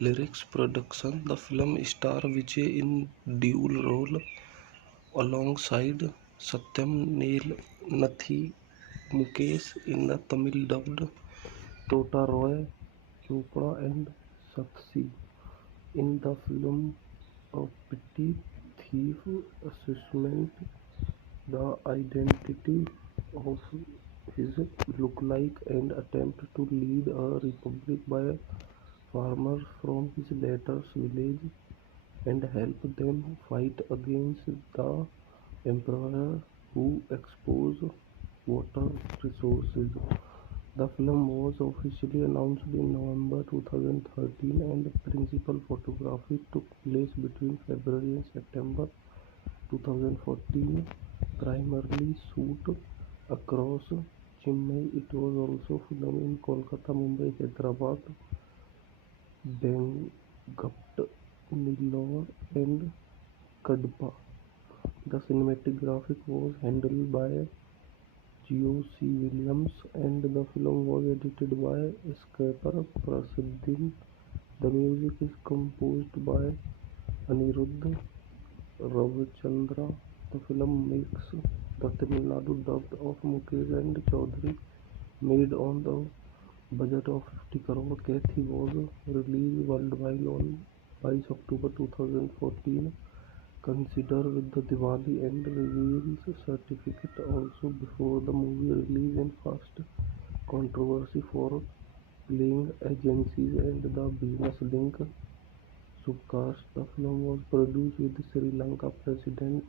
Lyrics Production. The film stars Vijay in dual role alongside Satyam Neel Nathi Mukesh in the Tamil dubbed Tota Roy Chopra and Saksi. In the film, a petty thief assassinates the identity of his lookalike and attempts to lead a republic by farmers from his latter's village and help them fight against the emperor who exposed water resources. The film was officially announced in November 2013 and principal photography took place between February and September 2014, primarily shoot across Chennai. It was also filmed in Kolkata, Mumbai, Hyderabad, Bengaluru, Nellore and Kadapa. The cinematography was handled by G.O.C. Williams and the film was edited by Skipper Prasuddin. The music is composed by Anirudh Ravichandra. The film makes the Tamil Nadu dubbed of Mukesh and Chaudhary, made on the budget of 50 crore. Kathy was released worldwide on 22 October 2014. Consider with the Diwali and reveals certificate also before the movie release and first controversy for playing agencies and the business link. Subcast. The film was produced with Sri Lanka President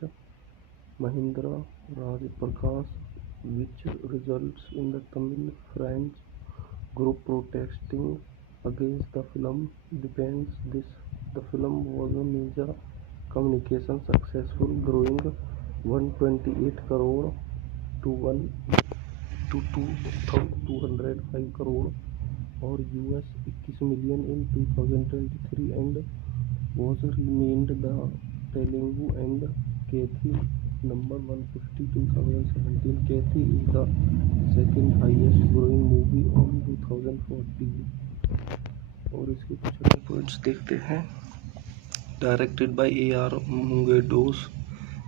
Mahindra Rajapaksa, which results in the Tamil French group protesting against the film. Depends this. The film was a major communication successful, growing 128 crore to 1 to 205 crore or US 21 million in 2023 and was renamed the Telugu and Kathy number 150 2017. Kathy is the second highest growing movie on 2014 और इसके कुछ अन्य points देखते हैं. Directed by A.R. Mungados,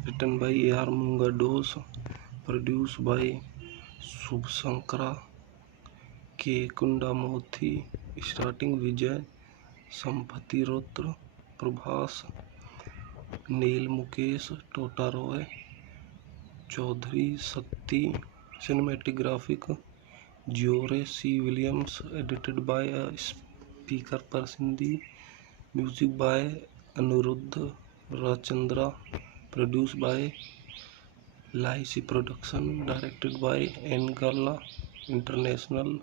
written by A.R. Mungados, produced by Subhasankara K. Kundamoorthy, starring Vijay, Sampati Rotra, Prabhas, Neil Mukesh, Tota Roy, Chaudhary Sakti. Cinematographic G.O.C. Williams, edited by Speaker Prasindi. Music by Anirudh Ravichandra, produced by Lyrics Production, directed by Angala International,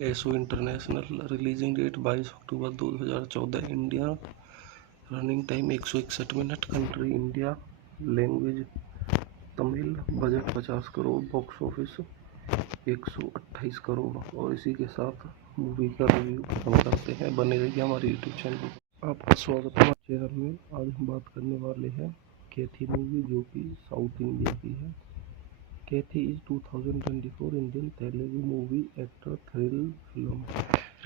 ASO International. Releasing date 22 October 2014. India. Running time 161 minute. Country India. Language Tamil. Budget 50 crore. Box office 128 crore. और इसी के साथ movie का review खत्म करते हैं. बने रहिए हमारे यूट्यूब चैनल पर. आपका स्वागत है हमारे चैनल में. आज हम बात करने वाले हैं कैथी मूवी, जो कि साउथ इंडिया की है. Kaithi is 2024 Indian Telugu movie actor thrill film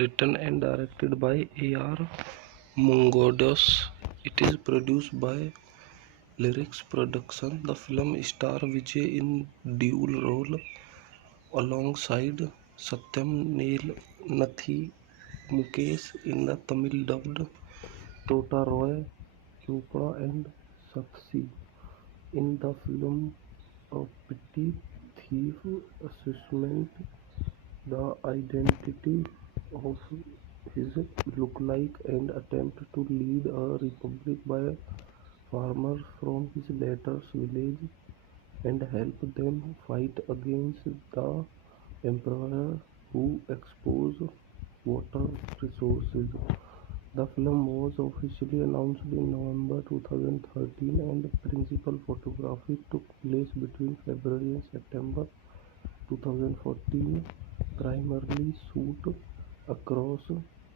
written and directed by A.R. Mungodos. It is produced by Lyrics Production. The film stars Vijay in dual role alongside Satyam Neel Nathi Mukesh in the Tamil dubbed Tota Roy Chopra and Saksi. In the film, a petty thief assassinates the identity of his lookalike and attempts to lead a republic by farmers from his latter's village and help them fight against the emperor who exposed water resources. The film was officially announced in November 2013 and principal photography took place between February and September 2014, primarily shoot across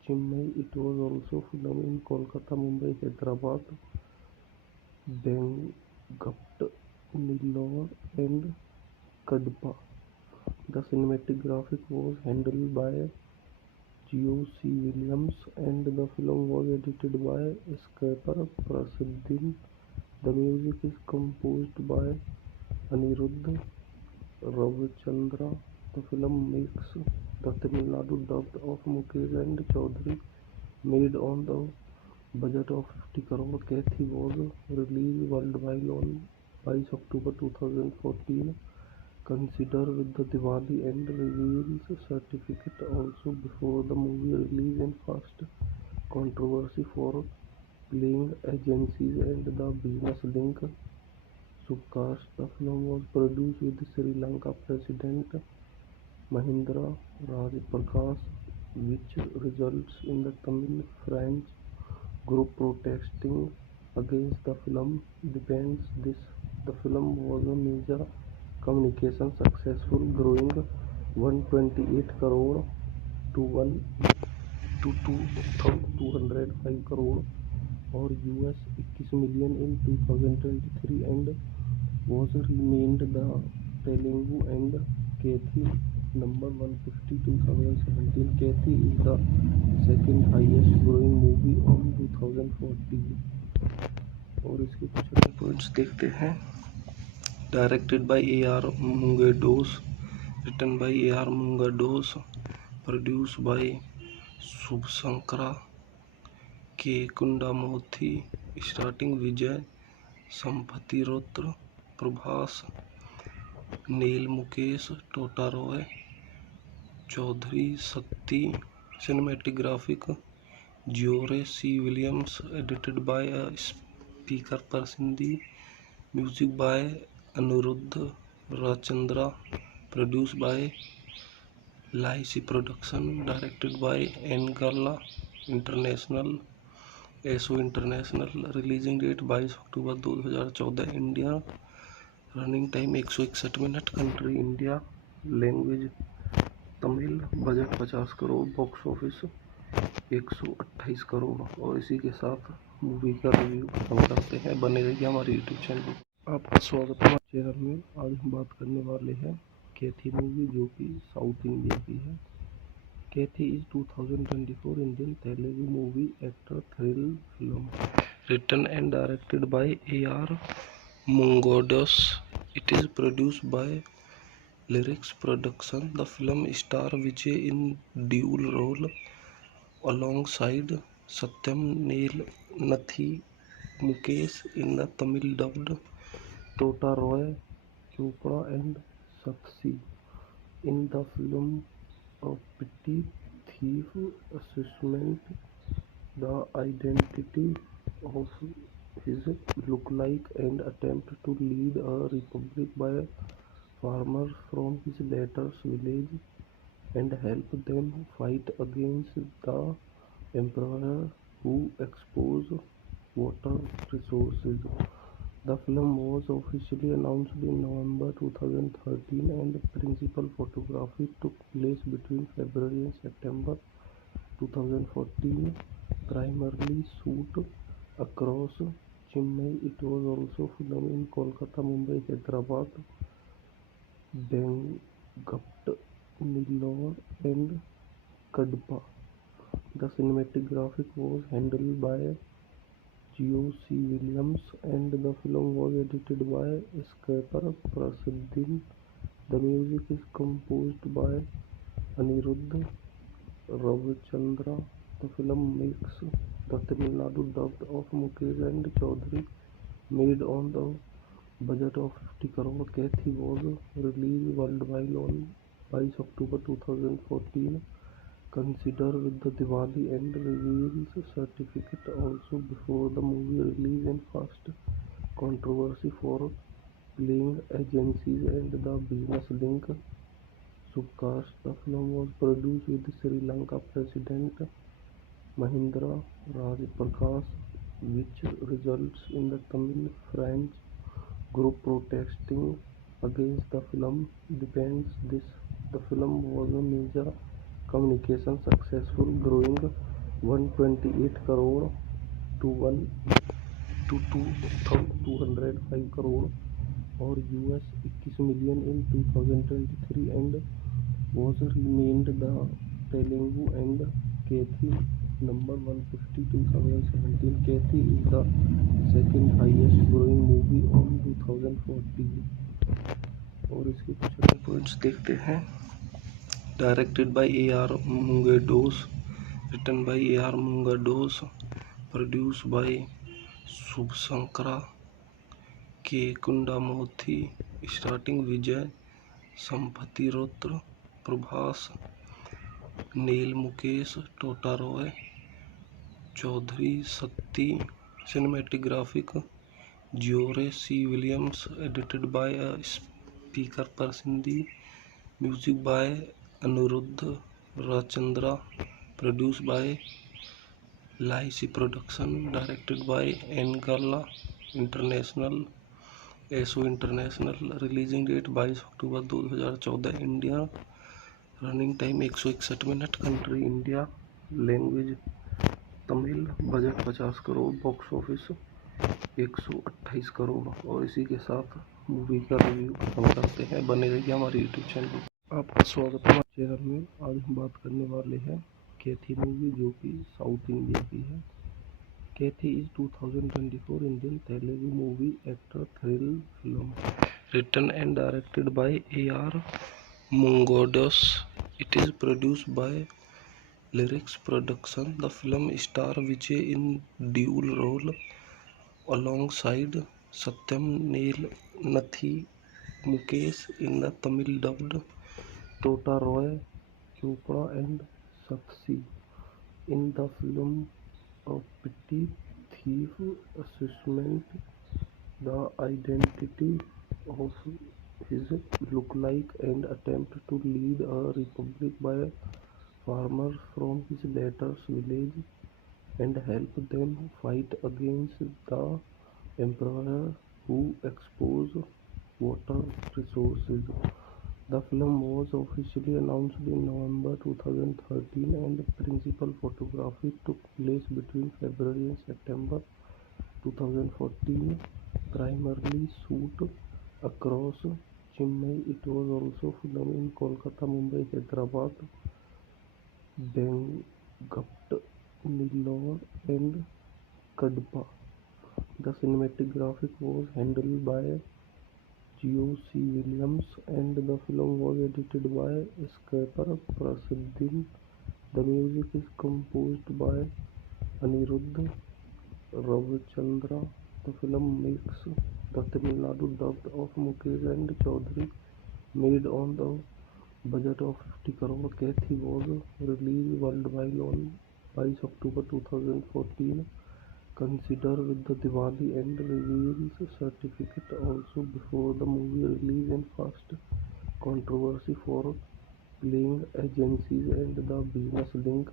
Chennai. It was also filmed in Kolkata, Mumbai, Hyderabad, Bengaluru, Nellore and Kadapa. The cinematic graphic was handled by G.O.C. Williams and the film was edited by Skipper Prasuddin. The music is composed by Anirudh Ravichandra. The film makes the Tamil Nadu dubbed of Mukesh and Chaudhary, made on the budget of 50 crore. Kathy was released worldwide on 22 October 2014. Consider with the Diwali and reveals certificate also before the movie release in first controversy for playing agencies and the business link. Subcast. The film was produced with Sri Lanka President Mahindra Rajapaksa, which results in the Tamil French group protesting against the film. Depends this. The film was a major communication successful, growing 128 crore to 1 to 205 crore or US 21 million in 2023 and was renamed the Telugu and Kathy number 150 2017. Kathy is the second highest growing movie on 2014 और इसके कुछ points देखते हैं. Directed by A.R. Mungados, written by A.R. Mungados, produced by Subhasankara K. Kundamoorthy, starring Vijay Sampathirotr, Prabhas, Neil Mukesh, Tota Roy, Chaudhary Shakti. Cinematographic G.O.C. Williams, edited by a speaker Prasindi. Music by Anirudh Ravichandra, produced by Lycee Production, directed by Angala International, ASO International. Releasing date 22 October 2014. India. Running time 161 minute. Country India. Language Tamil. Budget 50 crore. Box office 128 crore. और इसी के साथ movie का review खत्म करते हैं. बने रहिए हमारे यूट्यूब चैनल पर. आपका स्वागत है हमारे चैनल में. आज हम बात करने वाले हैं कैथी मूवी, जो कि साउथ इंडिया की है. Kaithi is 2024 Indian Telugu movie actor thrill film written and directed by A.R. Mungados. It is produced by Lyrics Production. The film stars Vijay in dual role alongside Satyam Nathi Mukesh in the Tamil dubbed, Tota Roy Chopra and Sakshi in the film. A petty thief assessment the identity of his lookalike and attempt to lead a republic by farmers from his latter's village and help them fight against the emperor who exposes water resources. The film was officially announced in November 2013 and principal photography took place between February and September 2014. Primarily shoot across Chennai, it was also filmed in Kolkata, Mumbai, Hyderabad, Bangalore, Nellore and Kadapa. The cinematography graphic was handled by G.O.C. Williams and the film was edited by Skipper Prasuddin. The music is composed by Anirudh Ravichandra. The film makes the Tamil Nadu dubbed of Mukesh and Chaudhary, made on the budget of 50 crore. Kathy was released worldwide on 22 October 2014. Consider with the Diwali and reveals certificate also before the movie release in first controversy for playing agencies and the business link. Subcast. The film was produced with Sri Lanka President Mahindra Rajapaksa, which results in the Tamil French group protesting against the film. Depends this. The film was a major communication successful, growing 128 crore to 1 to 205 crore or US 21 million in 2023 and was renamed the Telugu and Kathi number 150 2017. Kathi is the second highest growing movie on 2014. और इसके कुछ points देखते हैं। Directed bye A.R. Mungados, written by A.R. Mungados, produced by Subhasankara K. Kundamurthy, starring Vijay Sampathirotra, Prabhas, Neil Mukesh, Tota Roy, Chaudhary Sakti. Cinematographic George C. Williams, edited by a speaker Parsindi. Music by Aniruddha Rajchandra, produced by Lycee Production, directed by Angala International, ASO International, releasing date 22 October 2014, India, running time 161 minute, country India, language Tamil, budget 50 crore, box office 128 crore. और इसी के साथ movie का review खत्म करते हैं। बने रहिए हमारे यूट्यूब चैनल। आपका स्वागत है हमारे चैनल में। आज हम बात करने वाले हैं कैथी मूवी, जो कि साउथ इंडिया की है। Kaithi is 2024 Indian Telugu movie actor thrill film written and directed by A.R. Mungados. It is produced by Lyrics Production. The film stars Vijay in dual role alongside Satyam Nathi Mukesh in the Tamil dubbed, Tota Roy, Chopra and Sakshi in the film. A petty thief assassinates the identity of his lookalike and attempts to lead a republic by farmers from his latter's village and help them fight against the emperor who exposes water resources. The film was officially announced in November 2013 and principal photography took place between February and September 2014, primarily shoot across Chennai. It was also filmed in Kolkata, Mumbai, Hyderabad, Bengaluru, Nellore and Kadapa. The cinematography was handled by George C. Williams and the film was edited by Speaker Prasidin. The music is composed by Aniruddha Ravichandra. The film makes the Tamil Nadu dubbed of Mukesh and Chaudhary, made on the budget of 50 crore. Kathy was released worldwide on 22 October 2014. Consider with the Diwali and reveals certificate also before the movie release and first controversy for playing agencies and the business link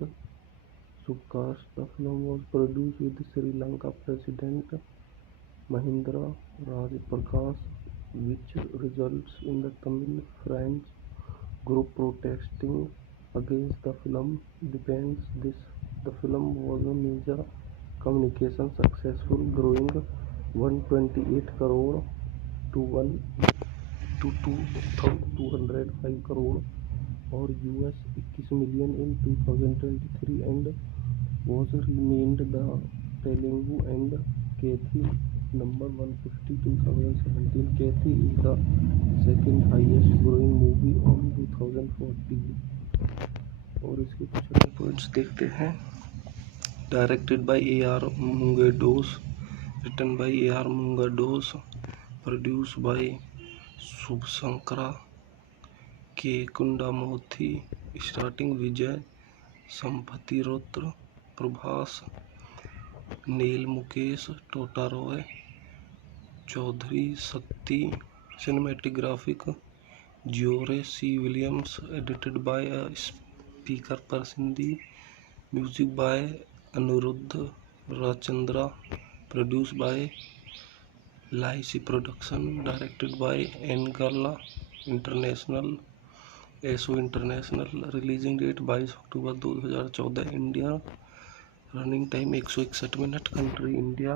subcast. The film was produced with Sri Lanka President Mahindra Rajapaksa, which results in the Tamil French group protesting against the film. Depends this. The film was a major communication successful, growing 128 crore to 205 crore और US 21 million in 2023 and was renamed the Telugu and Kathi number 150 2017. Kathi is the second highest growing movie on 2014। और इसके कुछ points देखते हैं। Directed by A.R. Mungados, written by A.R. Mungados, produced by Subhasankara K. Kundamurthy, starring Vijay Sampathirotra, Prabhas, Neil Mukesh, Tota Roy, Chaudhary Sakti. Cinematographic George C. Williams, edited by a speaker Parsindi. Music by Aniruddha Rajchandra, produced by Lycee Production, directed by Angala International, ASO International, releasing date 22 October 2014, India, running time 161 minute, country India,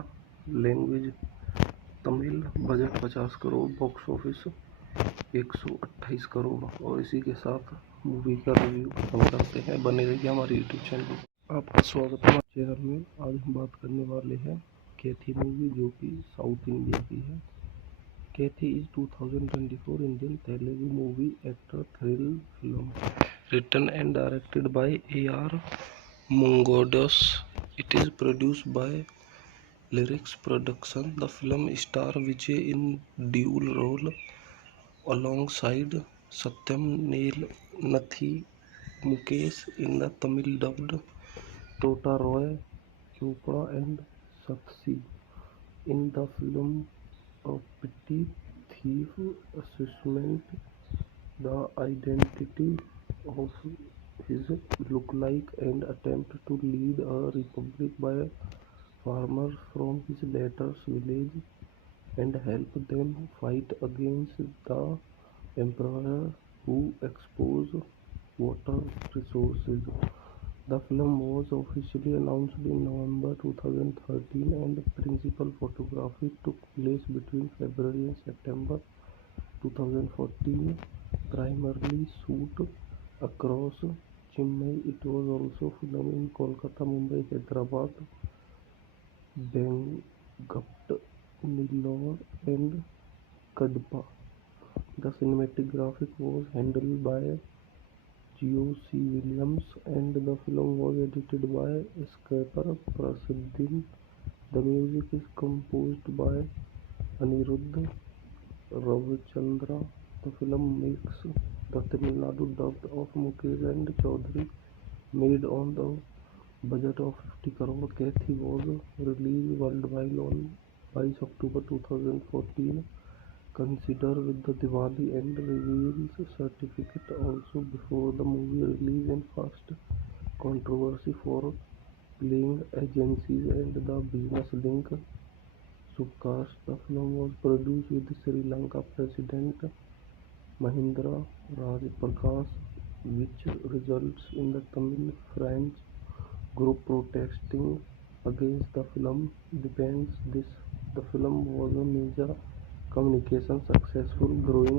language Tamil, budget 50 crore, box office 128 crore. और इसी के साथ movie का review खत्म करते हैं। बने रहिए हमारे यूट्यूब चैनल पर। आपका स्वागत है हमारे चैनल में। आज हम बात करने वाले हैं कैथी मूवी, जो कि साउथ इंडिया की है। कैथी is 2024 Indian Telugu movie actor thrill film written and directed by A.R. Mungodos. It is produced by Lyrics Production. The film stars Vijay in dual role alongside Satyam Neel Nathi Mukesh in the Tamil dubbed, Tota Roy Chopra and Sakshi. In the film, a petty thief assassinates the identity of his lookalike and attempts to lead a republic by farmers from his latter's village and help them fight against the emperor who exposes water resources. The film was officially announced in November 2013 and principal photography took place between February and September 2014, primarily shoot across Chennai. It was also filmed in Kolkata, Mumbai, Hyderabad, Bangalore, Nellore and Kadapa. The cinematography was handled by G.O.C. Williams and the film was edited by Skipper Prasuddin. The music is composed by Anirudh Ravichandra. The film makes the Tamil Nadu dub of Mukesh and Chaudhary, made on the budget of 50 crore. Kathy was released worldwide on 22 October 2014, considered with the Diwali and reveals certificate also before the movie release and first controversy for playing agencies and the business link subcast. The film was produced with Sri Lanka President Mahindra Rajapaksa, which results in the Tamil French group protesting against the film. Depends this the film was a major communication successful, growing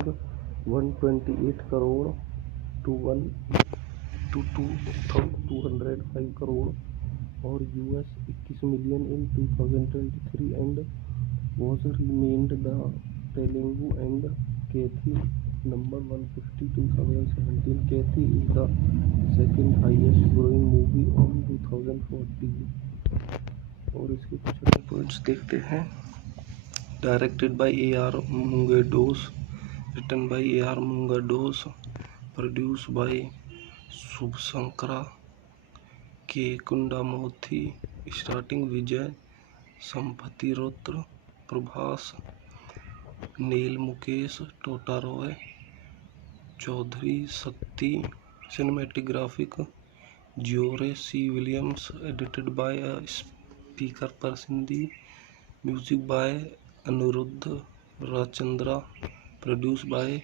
128 crore to 1 to 205 crore or US 21 million in 2023 and was renamed the Telugu and Kathy number 150 2017. Kathy is the second highest growing movie on 2014। और इसके कुछ points देखते हैं। Directed bye A.R. Mungados, written by A.R. Mungados, produced by Subhasankara K. Kundamoorthy, starring Vijay, Sampati Rutra, Prabhas, Neil Mukesh, Tota Roy, Chaudhary Sakti. Cinematographic G.O.C. Williams, edited by Speaker Prasindi. Music by Anirudh Ravichandra, produced by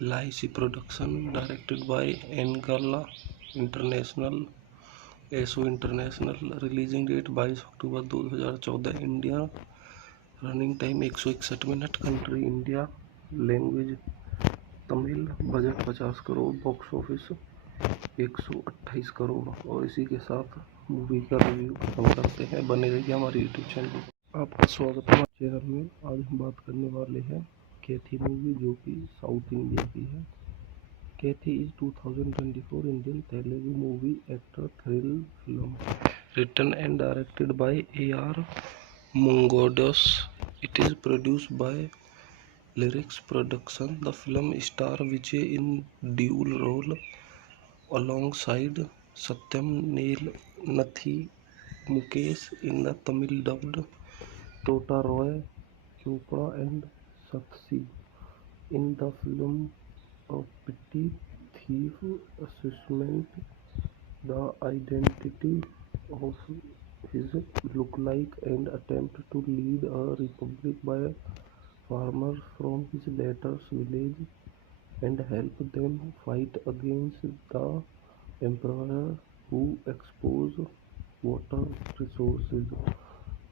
Lyrics Production, directed by Angela International, ASO International. Releasing date 22 October 2014, India. Running time 161 minute. Country India. Language Tamil. Budget 50 crore. Box office 128 crore. और इसी के साथ movie का review खत्म करते हैं। बने रहिए हमारे यूट्यूब चैनल पर। आपका स्वागत है हमारे चैनल में। आज हम बात करने वाले हैं कैथी मूवी, जो कि साउथ इंडिया की है। कैथी is 2024 Indian Telugu movie actor thrill film written and directed by A.R. Mungodos. It is produced by Lyrics Production. The film stars Vijay in dual role alongside Satyam Neel Nathi Mukesh in the Tamil dubbed, Tota Roy Chopra and Sakshi. In the film, a petty thief assassinates the identity of his lookalike and attempts to lead a republic by farmers from his latter's village and help them fight against the emperor who exposes water resources.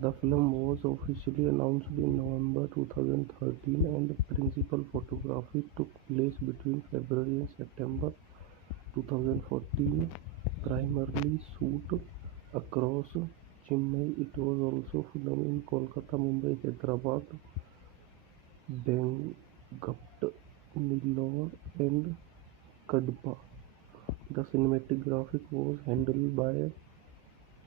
The film was officially announced in November 2013 and principal photography took place between February and September 2014. Primarily shoot across Chennai, it was also filmed in Kolkata, Mumbai, Hyderabad, Bengaluru, Nellore and Kadapa. The cinematography was handled by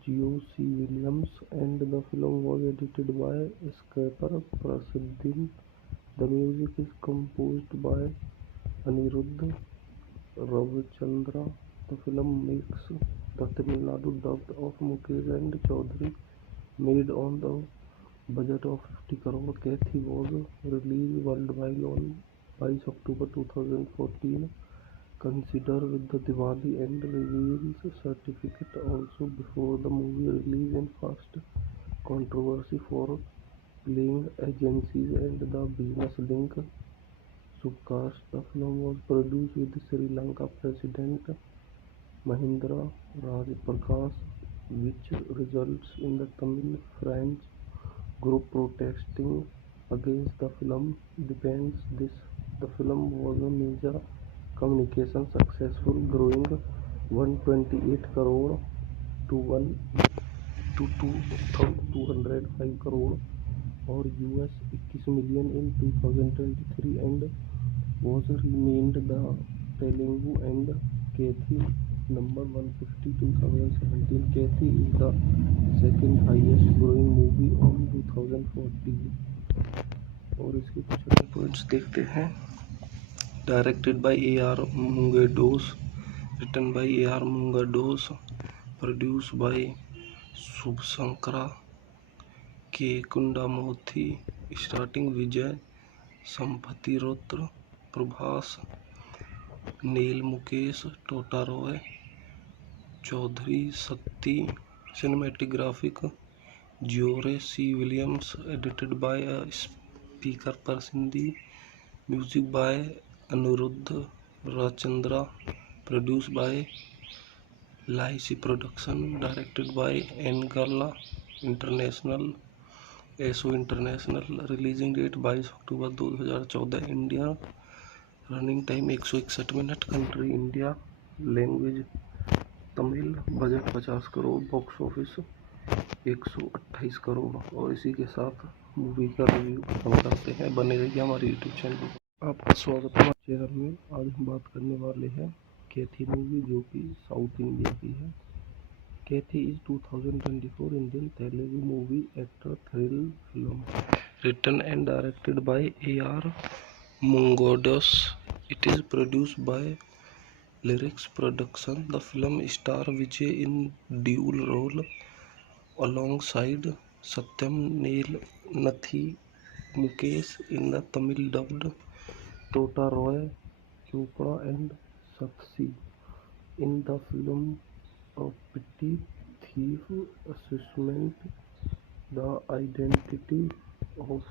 G.O.C. Williams and the film was edited by Skipper Prasuddin. The music is composed by Anirudh Ravichandra. The film makes the Tamil Nadu dubbed of Mukesh and Chaudhary, made on the budget of 50 crore. Kathy was released worldwide on 22 October 2014. Consider with the Diwali and reveals certificate also before the movie release and first controversy for playing agencies and the business link. Subcast. The film was produced with Sri Lanka President Mahindra Rajapaksa, which results in the Tamil-French group protesting against the film. Depends this. The film was a major communication successful, growing 128 crore to 1 to 205 crore or US 21 million in 2023 and was renamed the Telugu and Kathy number 150 2017. Kathy is the second highest growing movie on 2014 और इसके कुछ अन्य points देखते हैं. Directed by A.R. Mungados, written by A.R. Mungados, produced by Subhasankara K. Kundamoorthy, starring Vijay Sampathirotra, Prabhas, Neil Mukesh, Tota Roy, Chaudhary Sakti. Cinematographic G.O.C. Williams, edited by Speaker Prasindi. Music by Anirudh Ravichandra, produced by Lycee Production, directed by Angala International, ASO International. Releasing date 22 October 2014. India. Running time 161 minute. Country India. Language Tamil. Budget 50 crore. Box office 128 crore. और इसी के साथ movie का review खत्म करते हैं. बने रहिए हमारे यूट्यूब चैनल पर. आपका स्वागत है हमारे चैनल में. आज हम बात करने वाले हैं कैथी मूवी, जो कि साउथ इंडिया की है. Kaithi is 2024 Indian Telugu movie actor thrill film written and directed by A.R. Mungados. It is produced by Lyrics Production. The film stars Vijay in dual role alongside Satyam Nathi Mukesh in the Tamil dubbed, Tota Roy Chopra and Sakshi in the film. A petty thief assassinates the identity of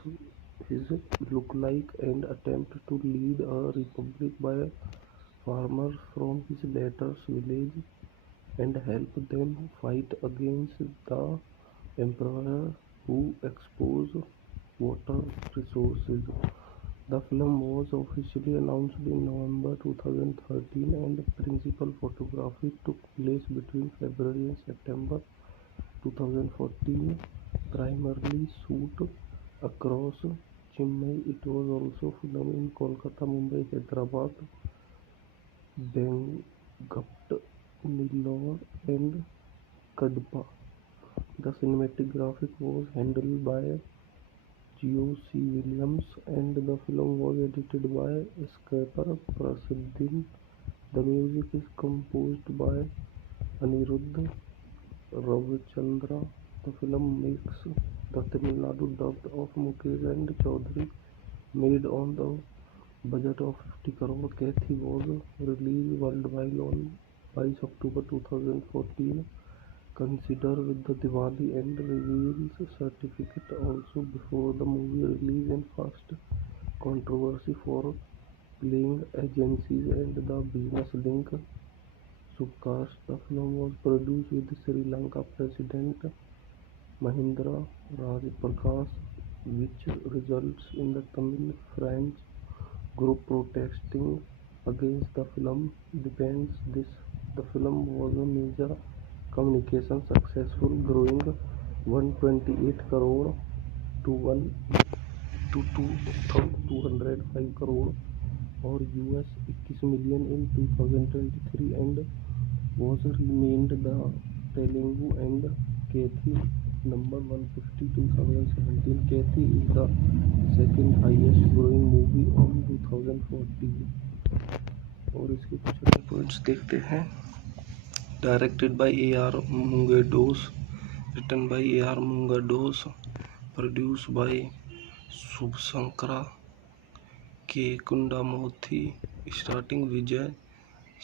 his lookalike and attempts to lead a republic by farmers from his latter's village and help them fight against the emperor who exposes water resources. The film was officially announced in November 2013 and principal photography took place between February and September 2014. Primarily shoot across Chennai, it was also filmed in Kolkata, Mumbai, Hyderabad, Bengaluru, Nellore and Kadapa. The cinematography was handled by G.O.C. Williams and the film was edited by Skipper Prasuddin. The music is composed by Anirudh Ravichandra. The film makes the Tamil Nadu dubbed of Mukesh and Chaudhary, made on the budget of 50 crore. Kathy was released worldwide on 22 October 2014. Consider with the Diwali and reveals certificate also before the movie release and first controversy for playing agencies and the business link. Subcast. The film was produced with Sri Lanka President Mahindra Raj Prakash, which results in the Tamil French group protesting against the film. Depends this. The film was a major communication successful, growing 128 crore to 1 to 205 crore or US 21 million in 2023 and was remained the Telugu and Kathi number 150 2017. Kathi is the second highest growing movie on 2014 और इसके कुछ points देखते हैं. Directed by A.R. Mungados, written by A.R. Mungados, produced by Subhasankara K. Kundamoorthy, starring Vijay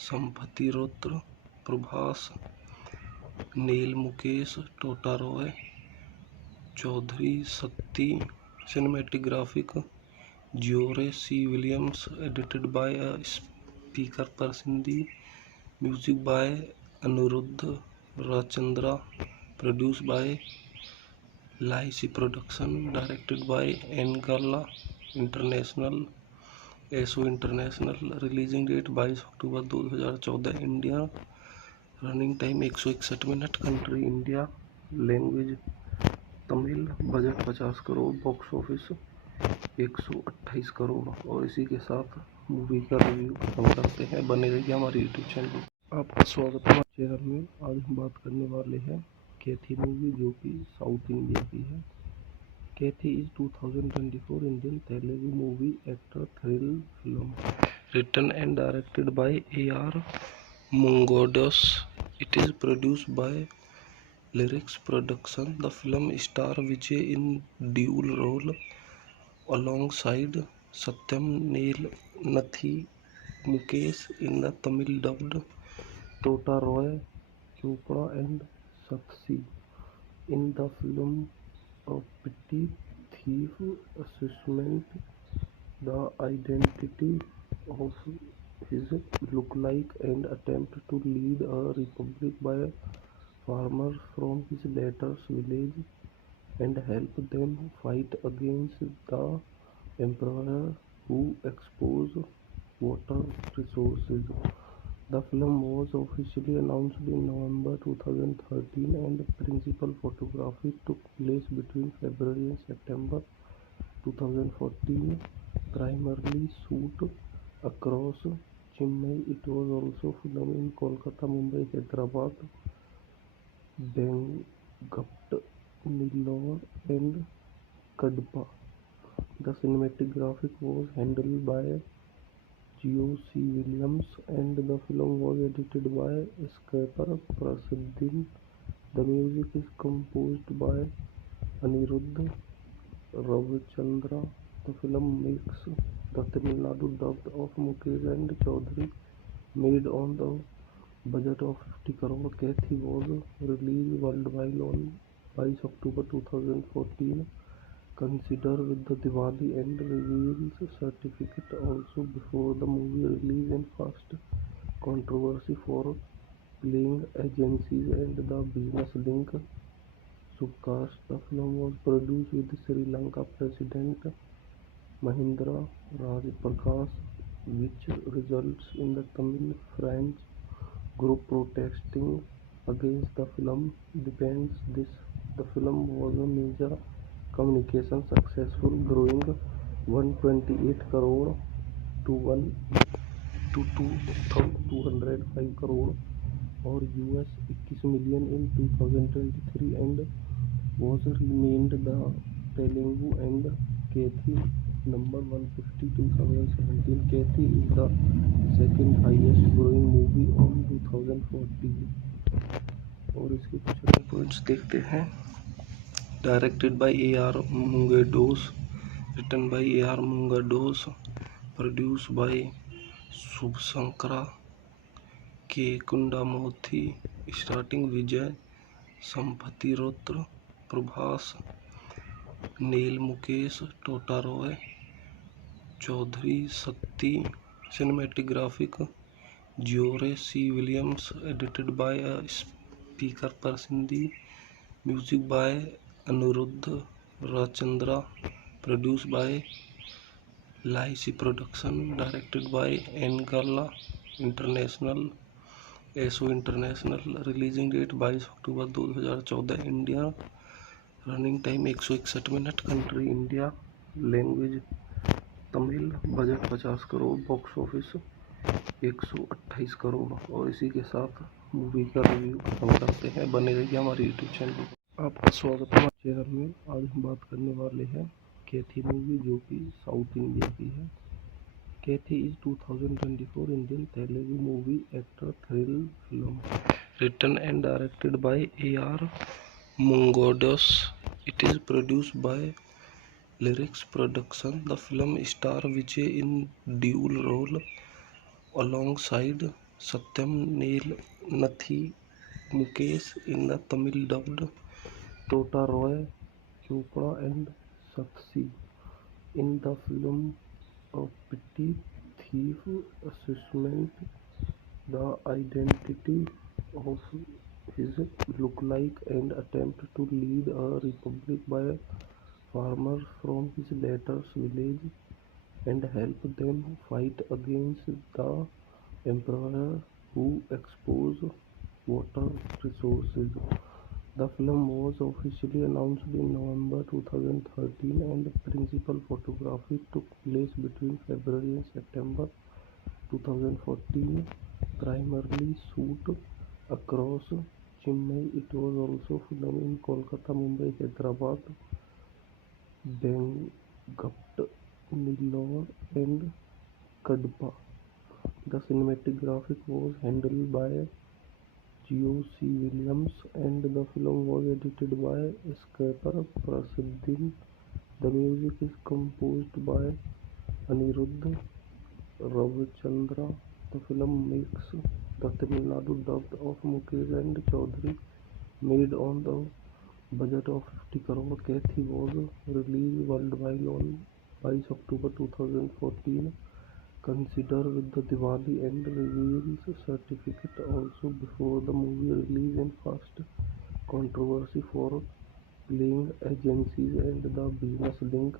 Sampathirotra, Prabhas, Neil Mukesh, Tota Roy, Chaudhary Sakti. Cinematographic George C. Williams, edited by a speaker Prasindi. Music by Aniruddha Rachandra, produced by Lycee Production, directed by Angala International, ASO International. Releasing date 22 October 2014. India. Running time 161 minute. Country India. Language Tamil. Budget 50 crore. Box office 128 crore. और इसी के साथ movie का review खत्म करते हैं. बने रहिए हमारे यूट्यूब चैनल पर. आपका स्वागत है हमारे चैनल में. आज हम बात करने वाले हैं कैथी मूवी, जो कि साउथ इंडिया की है. Kaithi is 2024 Indian Telugu movie actor thrill film written and directed by A.R. Mungados. It is produced by Lyrics Production. The film star Vijay in dual role alongside Satyam Neil Nathi Mukesh in the Tamil dubbed, Tota Roy Chopra and Sakshi. In the film, a petty thief assassinates the identity of his lookalike and attempts to lead a republic by farmers from his latter's village and help them fight against the emperor who exposes water resources. The film was officially announced in November 2013 and principal photography took place between February and September 2014. Primarily shoot across Chennai, it was also filmed in Kolkata, Mumbai, Hyderabad, Bengaluru, Nellore and Kadapa. The cinematography was handled by George C. Williams and the film was edited by Skipper Prasadin. The music is composed by Aniruddha Ravichandra. The film makes the Tamil Nadu dubbed of Mukesh and Chaudhary, made on the budget of 50 crore. Kathy was released worldwide on 22 October 2014. Consider with the Diwali and reveals certificate also before the movie release and first controversy for playing agencies and the business link. Subcast. The film was produced with Sri Lanka President Mahindra Raj Prakash, which results in the Tamil French group protesting against the film. Depends this. The film was a major communication successful, growing 128 crore to 1 to 205 crore or US 21 million in 2023 and was remained the Telugu and Kathi number 150 2017. Kathi is the second highest growing movie on 2014 और इसके कुछ points देखते हैं. Directed by A.R. Mungados, written by A.R. Mungados, produced by Subhasankara K. Kundamoorthy, starring Vijay Sampathirotra, Prabhas, Neil Mukesh, Tota Roy, Chaudhary Sakti. Cinematographic George C. Williams, edited by a speaker Prasindi. Music by Aniruddha Rajchandra, produced by Lycee Production, directed by Angala International, ASO International, releasing date 22 October 2014, India, running time 161 minute, country India, language Tamil, budget 50 crore, box office 128 crore. और इसी के साथ movie का review खत्म करते हैं। बने रहिए हमारे यूट्यूब चैनल पर। आपका स्वागत है हमारे चैनल में। आज हम बात करने वाले हैं कैथी मूवी, जो कि साउथ इंडिया की है। Kaithi is 2024 Indian Telugu movie actor thrill film written and directed by A.R. Mungodos. It is produced by Lyrics Production. The film stars Vijay in dual role alongside Satyam Neel Nathi Mukesh in the Tamil dubbed, Tota Roy Chopra and Sakshi in the film. A petty thief assessment the identity of his lookalike and attempt to lead a republic by farmers from his latter's village and help them fight against the emperor who expose water resources. The film was officially announced in November 2013 and principal photography took place between February and September 2014, primarily shoot across Chennai. It was also filmed in Kolkata, Mumbai, Hyderabad, Bengaluru, Nellore and Kadapa. The cinematography was handled by G.O.C. Williams and the film was edited by Skipper Prasuddin. The music is composed by Aniruddha Ravichandra. The film makes the Tamil Nadu dubbed of Mukesh and Chaudhary, made on the budget of 50 crore. Kathy was released worldwide on 22 October 2014. Consider with the Diwali and reveals certificate also before the movie release and first controversy for playing agencies and the business link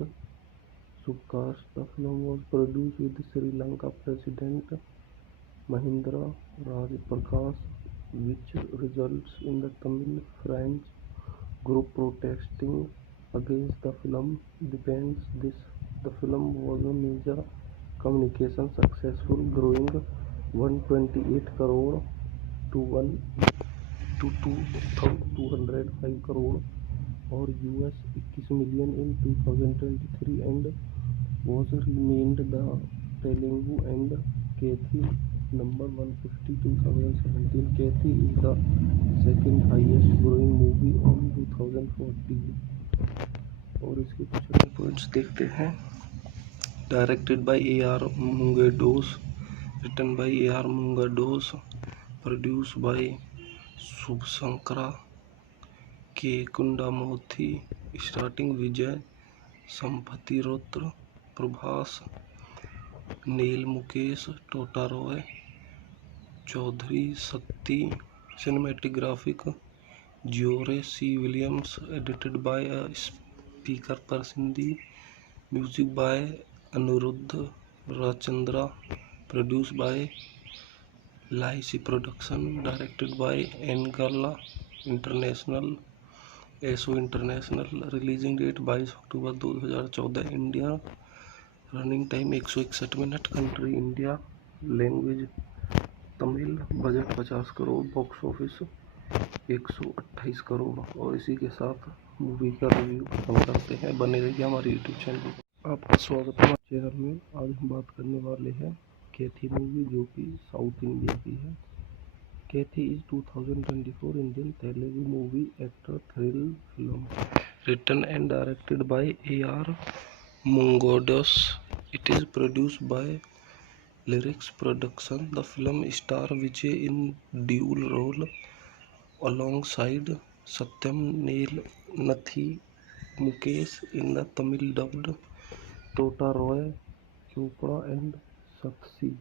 subcast. The film was produced with Sri Lanka President Mahindra Rajapaksa, which results in the Tamil French group protesting against the film. Depends this. The film was a major communication successful, growing 128 crore to 1 to 205 crore और US 21 million in 2023 and was renamed the Telugu and Kathy number 150 2017. Kathy is the second highest growing movie on 2014। और इसके कुछ अन्य points देखते हैं। Directed by A.R. Mungodos, written by A.R. Mungodos, produced by Subhasankara K. Kundamoorthy, starring Vijay Sampathirotr, Prabhas Neel Mukesh, Tota Roy Chaudhary, Sakti. Cinematographic G.O.C. Williams, edited by a speaker Prasindi. Music by Aniruddha Rajchandra, produced by Lycee Production, directed by Angala International, ASO International, releasing date 22 October 2014, India, running time 161 minute, country India, language Tamil, budget 50 crore, box office 128 crore. और इसी के साथ movie का review खत्म करते हैं। बने रहिए हमारे यूट्यूब चैनल पर। आपका स्वागत है हमारे चैनल में। आज हम बात करने वाले हैं कैथी मूवी, जो कि साउथ इंडिया की है। Kaithi is 2024 Indian Telugu movie actor thrill film written and directed by A.R. Mungodos. It is produced by Lyrics Production. The film stars Vijay in dual role alongside Satyam Neel Nathi Mukesh in the Tamil dubbed, Tota Roy Chopra and Sakshi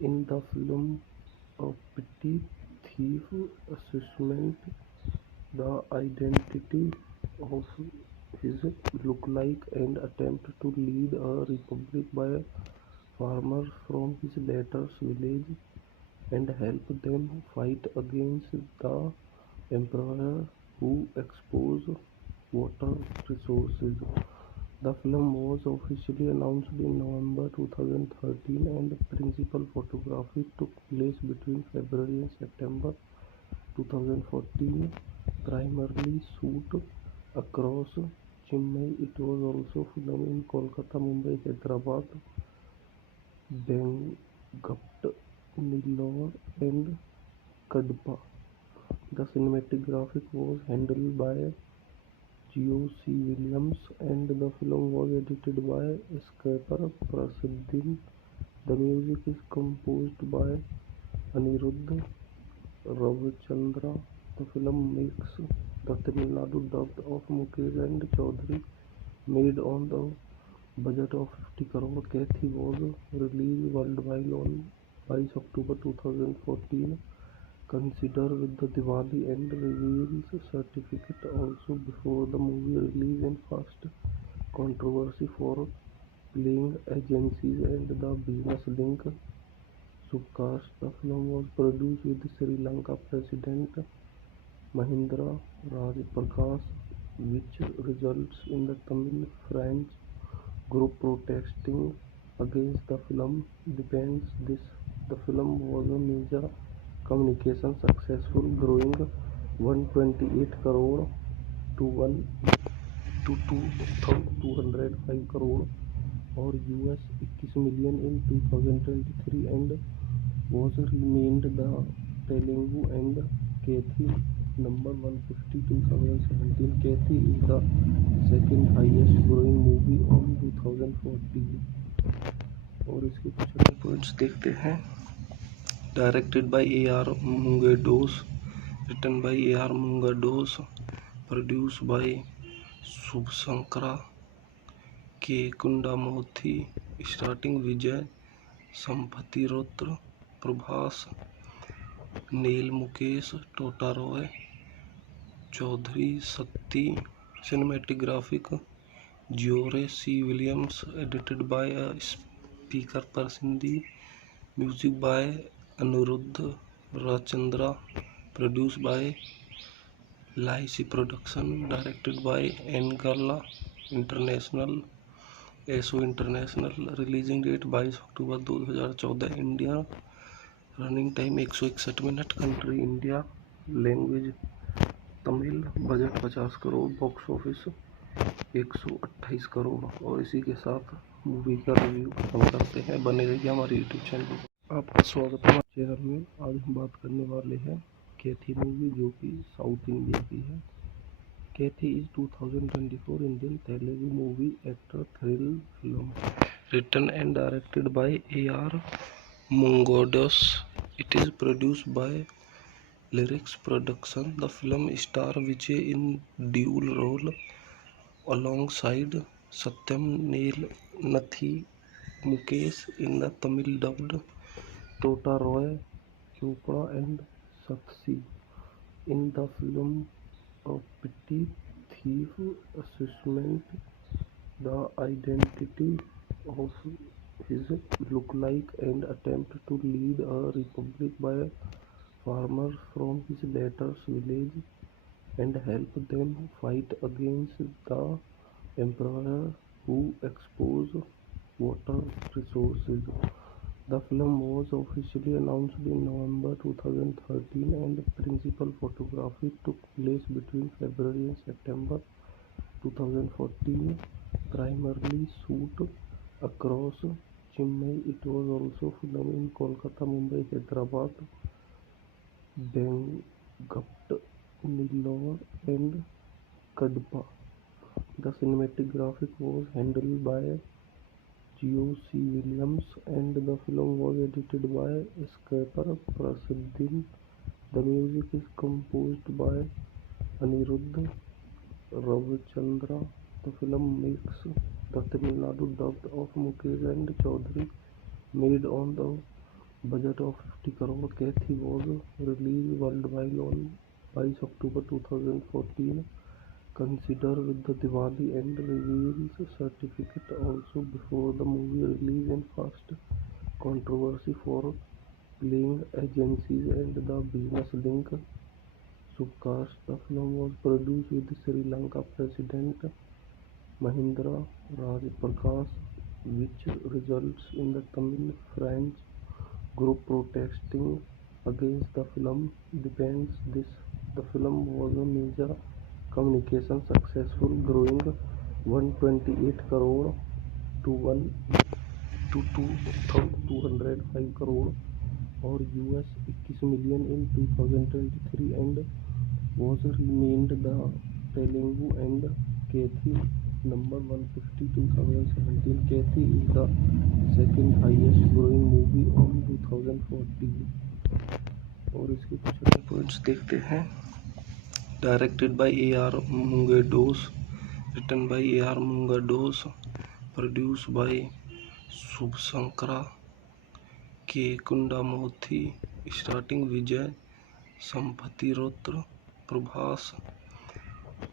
in the film. A petty thief assessment the identity of his lookalike and attempt to lead a republic by farmers from his latter's village and help them fight against the emperor who exposed water resources. The film was officially announced in November 2013 and principal photography took place between February and September 2014, primarily shoot across Chennai. It was also filmed in Kolkata, Mumbai, Hyderabad, Bangalore, Nellore, and Kadapa. The cinematography was handled by G.O.C. Williams and the film was edited by Skipper Prasad-Din. The music is composed by Anirudh Ravichandra. The film makes the Tamil Nadu dubbed of Mukesh and Chaudhary, made on the budget of 50 crore. Kathy was released worldwide on 22 October 2014. Consider with the Diwali and reveals certificate also before the movie release and first controversy for playing agencies and the business link. Subcast. The film was produced with Sri Lanka President Mahindra Rajapaksa, which results in the Tamil-French group protesting against the film. Depends this. The film was a major communication successful, growing 128 crore to 1 to 205 crore or US 21 million in 2023 and was renamed the Telugu and Kathy number 150 2017. Kathy is the second highest growing movie on 2014 और इसके कुछ अगर points देखते हैं. Directed by A.R. Mungados, written by A.R. Mungados, produced by Subhasankara K. Kundamoorthy, starring Vijay Sampathirathna, Prabhas Neil, Mukesh Totaroy, Chaudhary Shakti. Cinematographic G.O.C. Williams, edited by a speaker Prasad-Din. Music by Anirudh Ravichandra, produced by Lycee Production, directed by Angala International, ASO International. Releasing date 22 October 2014. India. Running time 161 minute. Country India. Language Tamil. Budget 50 crore. Box office 128 crore. और इसी के साथ movie का review खत्म करते हैं. बने रहिए हमारे यूट्यूब चैनल पर. आपका स्वागत है हमारे चैनल में. आज हम बात करने वाले हैं कैथी मूवी, जो कि साउथ इंडिया की है. Kaithi is 2024 Indian Telugu movie actor thrill film written and directed by A.R. Mungados. It is produced by Lyrics Production. The film stars Vijay in dual role alongside Satyam Neil Nathi Mukesh in the Tamil dubbed, Tota Roy Chopra and Sakshi. In the film, a petty thief assassinates the identity of his lookalike and attempts to lead a republic by farmers from his latter's village and help them fight against the emperor who exposed water resources. The film was officially announced in November 2013 and principal photography took place between February and September 2014, primarily shoot across Chennai. It was also filmed in Kolkata, Mumbai, Hyderabad, Bangalore, Nellore, and Kadapa. The cinematography was handled by G.O.C. Williams and the film was edited by Skipper Prasad-Din. The music is composed by Anirudh Ravichandra. The film makes the Tamil Nadu dubbed of Mukesh and Chaudhary, made on the budget of 50 crore. Kathy was released worldwide on 22 October 2014. consider with the Diwali and reveals certificate also before the movie release in first controversy for playing agencies and the business link. Subcast. The film was produced with Sri Lanka President Mahindra Rajapaksa, which results in the Tamil French group protesting against the film. Depends this. The film was a major communication successful, growing 128 crore to 1 to 205 crore or US 21 million in 2023 and was renamed the Telugu and Kathy number 150 2017. Kathy is the second highest growing movie on 2014 और इसके कुछ अन्य points देखते हैं। Directed bye A.R. Mungados, written by A.R. Mungados, produced by Subhasankara K. Kundamurthy, starring Vijay Sampathirotra, Prabhas,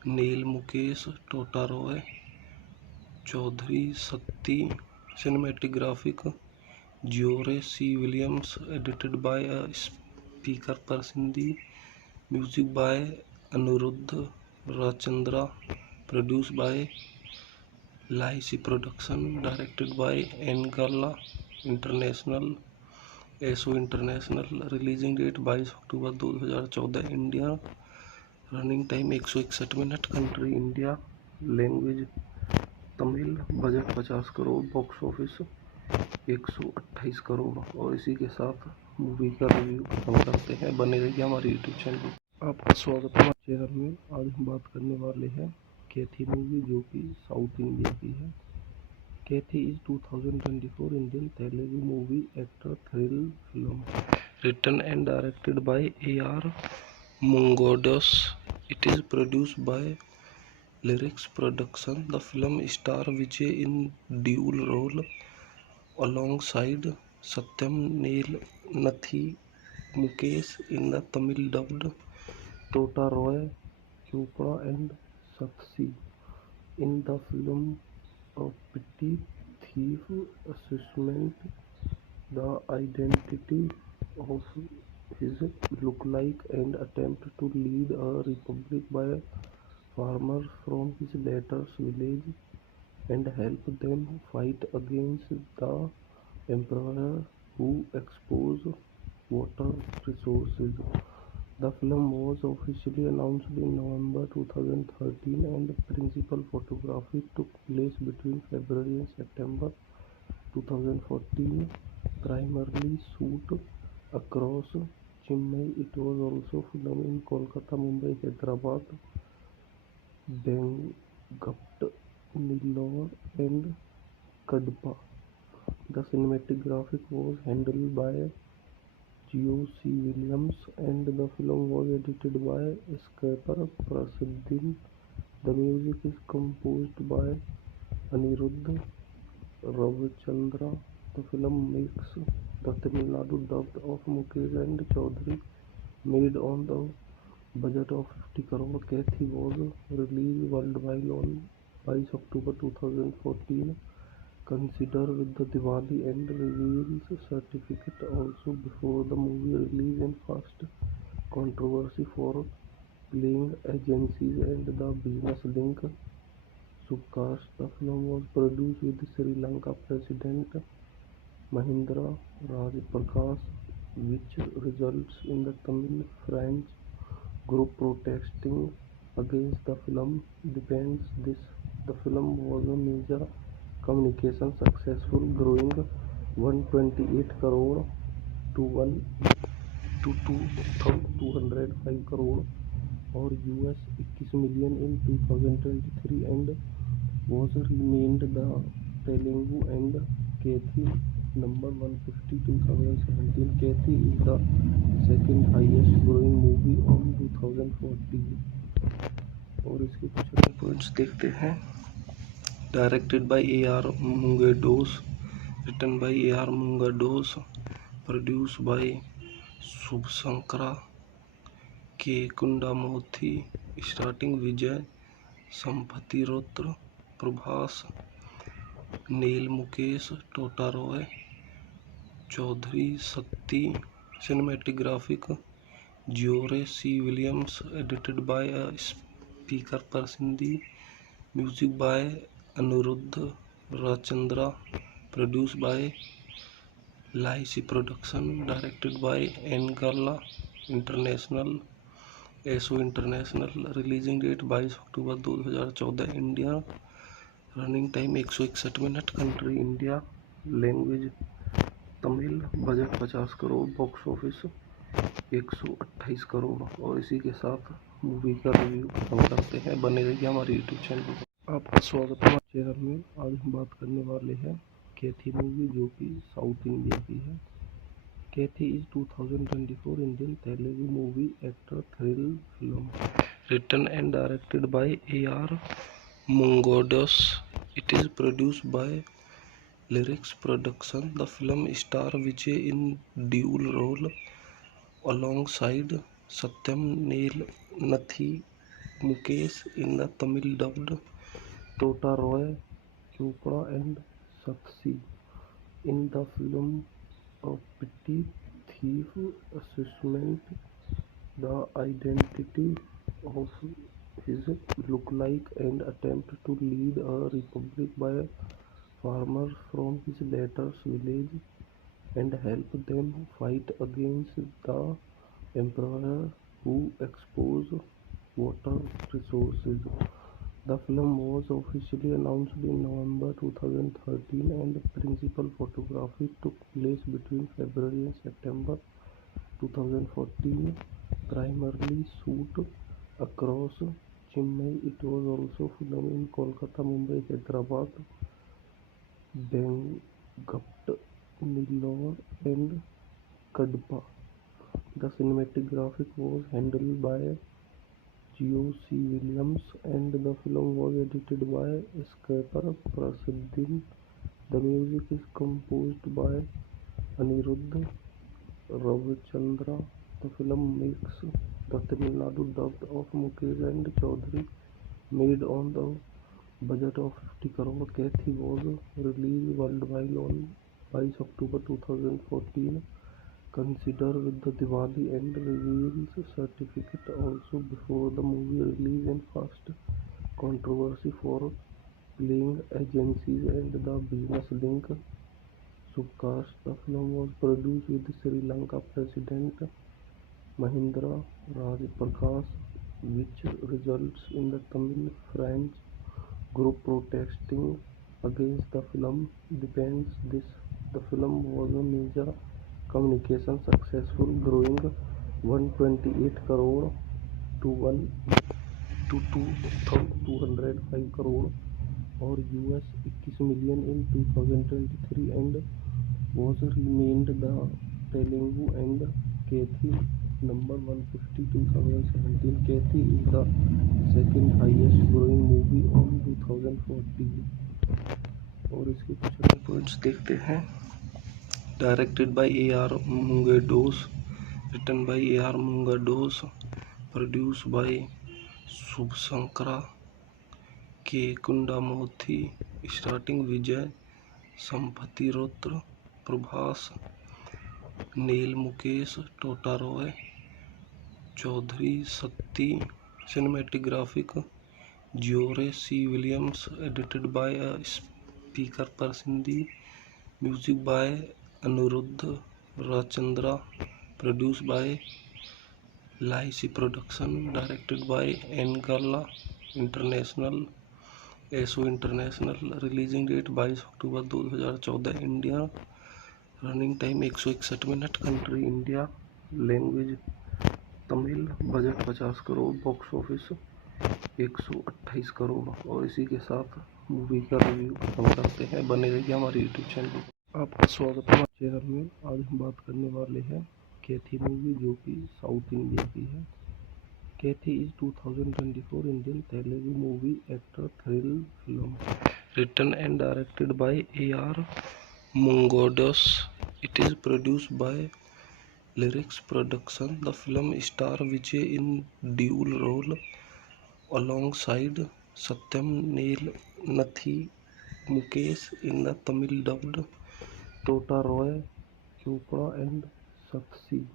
Neil Mukesh, Tota Roy, Chaudhary Sakti, cinematographic George C. Williams, edited by a speaker Parsindi, music by Aniruddha Rachandra, produced by Laisi Production, directed by Angala International, ASO International, releasing date 22 October 2014, India, running time 161 minute, country India, language Tamil, budget 50 crore, box office 128 crore. और इसी के साथ movie का review खत्म करते हैं। बने रहिए हमारे यूट्यूब चैनल पर। आपका स्वागत है हमारे चैनल में। आज हम बात करने वाले हैं कैथी मूवी, जो कि साउथ इंडिया की है। Kaithi is 2024 Indian Telugu movie actor thrill film written and directed by A.R. Mungados. It is produced by Lyrics Production. The film stars Vijay in dual role alongside Satyam Neil Nathi Mukesh in the Tamil dubbed, Tota Roy Chopra and Sakshi in the film. A petty thief assassinates the identity of his lookalike and attempts to lead a republic by farmers from his latter's village and help them fight against the emperor who exposes water resources. The film was officially announced in November 2013 and principal photography took place between February and September 2014, primarily shoot across Chennai. It was also filmed in Kolkata, Mumbai, Hyderabad, Bangalore, Nellore and Kadapa. The cinematography was handled by George C. Williams and the film was edited by Skipper Prasadin. The music is composed by Aniruddha Ravichandra. The film makes the Tamil Nadu dubbed of Mukesh and Chaudhary, made on the budget of 50 crore. Kathy was released worldwide on 22 October 2014. Consider with the Diwali and reveals certificate also before the movie release in first controversy for playing agencies and the business link. Subcast. The film was produced with Sri Lanka President Mahindra Rajapaksa, which results in the Tamil French group protesting against the film. Depends this. The film was a major communication successful, growing 128 crore to 1 to 205 crore or US 21 million in 2023 and was renamed the Telugu and Kathy number 150 2017. Kathy is the second highest growing movie on 2014 और इसके कुछ अन्य points देखते हैं। Directed by A.R. Mungados, written by A.R. Mungados, produced by Subhasankara K. Kundamurthy, starring Vijay संपत्ति रुद्र, प्रभास, नील मुकेश, टोटा रॉय, चौधरी शक्ति, cinematographic, George C. Williams, edited by a speaker Parsindi, music by Aniruddha Rajchandra, produced by Lycee Production, directed by Angala International, ASO International, releasing date 22 October 2014, India, running time 161 minute, country India, language Tamil, budget 50 crore, box office 128 crore. और इसी के साथ movie का review खत्म करते हैं। बने रहिए हमारे यूट्यूब चैनल पर। आपका स्वागत है हमारे चैनल में। आज हम बात करने वाले हैं कैथी मूवी, जो कि साउथ इंडिया की है। Kaithi is 2024 Indian Telugu movie actor thrill film written and directed by A.R. Mungodos. It is produced by Lyrics Production. The film star Vijay in dual role alongside Satyam Nathi Mukesh in the Tamil dubbed Tota Roy Chopra and Sakshi. In the film, a petty thief assessment the identity of his lookalike and attempt to lead a republic by farmers from his latter's village and help them fight against the emperor who exposes water resources. The film was officially announced in November 2013 and principal photography took place between February and September 2014, primarily shoot across Chennai. It was also filmed in Kolkata, Mumbai, Hyderabad, Bengaluru, Nellore and Kadapa. The cinematography was handled by George C. Williams and the film was edited by Skipper Prasadin. The music is composed by Aniruddha Ravichandra. The film makes the Tamil Nadu dubbed of Mukesh and Chaudhary, made on the budget of 50 crore. Kathy was released worldwide on 22 October 2014, consider with the Diwali and reveals certificate also before the movie release and first controversy for playing agencies and the business link. Subcast. The film was produced with Sri Lanka President Mahindra Rajapaksa, which results in the Tamil French group protesting against the film. Depends this. The film was a major communication successful, growing 128 crore to 205 crore और US 21 million in 2023 and was renamed the Telugu and Kathy number 150 2017. Kathy is the second highest growing movie on 2014। और इसके कुछ points देखते हैं। Directed bye A.R. Mungodos, written by A.R. Mungodos, produced by Subhasankara K. Kundamurthy, starring Vijay, संपत्ति रुद्र, प्रभास, नील मुकेश, टोटा रॉय, चौधरी शक्ति, cinematographic, George C. Williams, edited by a speaker Parsindi, music by Aniruddha Rajchandra, produced by Lycee Production, directed by Angala International, ASO International, releasing date 22 October 2014, India, running time 161 minute, country India, language Tamil, budget 50 crore, box office 128 crore. और इसी के साथ movie का review खत्म करते हैं। बने रहिए हमारे यूट्यूब चैनल पर। आपका स्वागत है हमारे चैनल में। आज हम बात करने वाले हैं कैथी मूवी, जो कि साउथ इंडिया की है। Kaithi is 2024 Indian Telugu movie actor thrill film written and directed by A.R. Mungodos. It is produced by Lyrics Production. The film star Vijay in dual role alongside Satyam, Neil, Nathi, Mukesh in the Tamil dubbed, Tota Roy, Chopra and Sakshi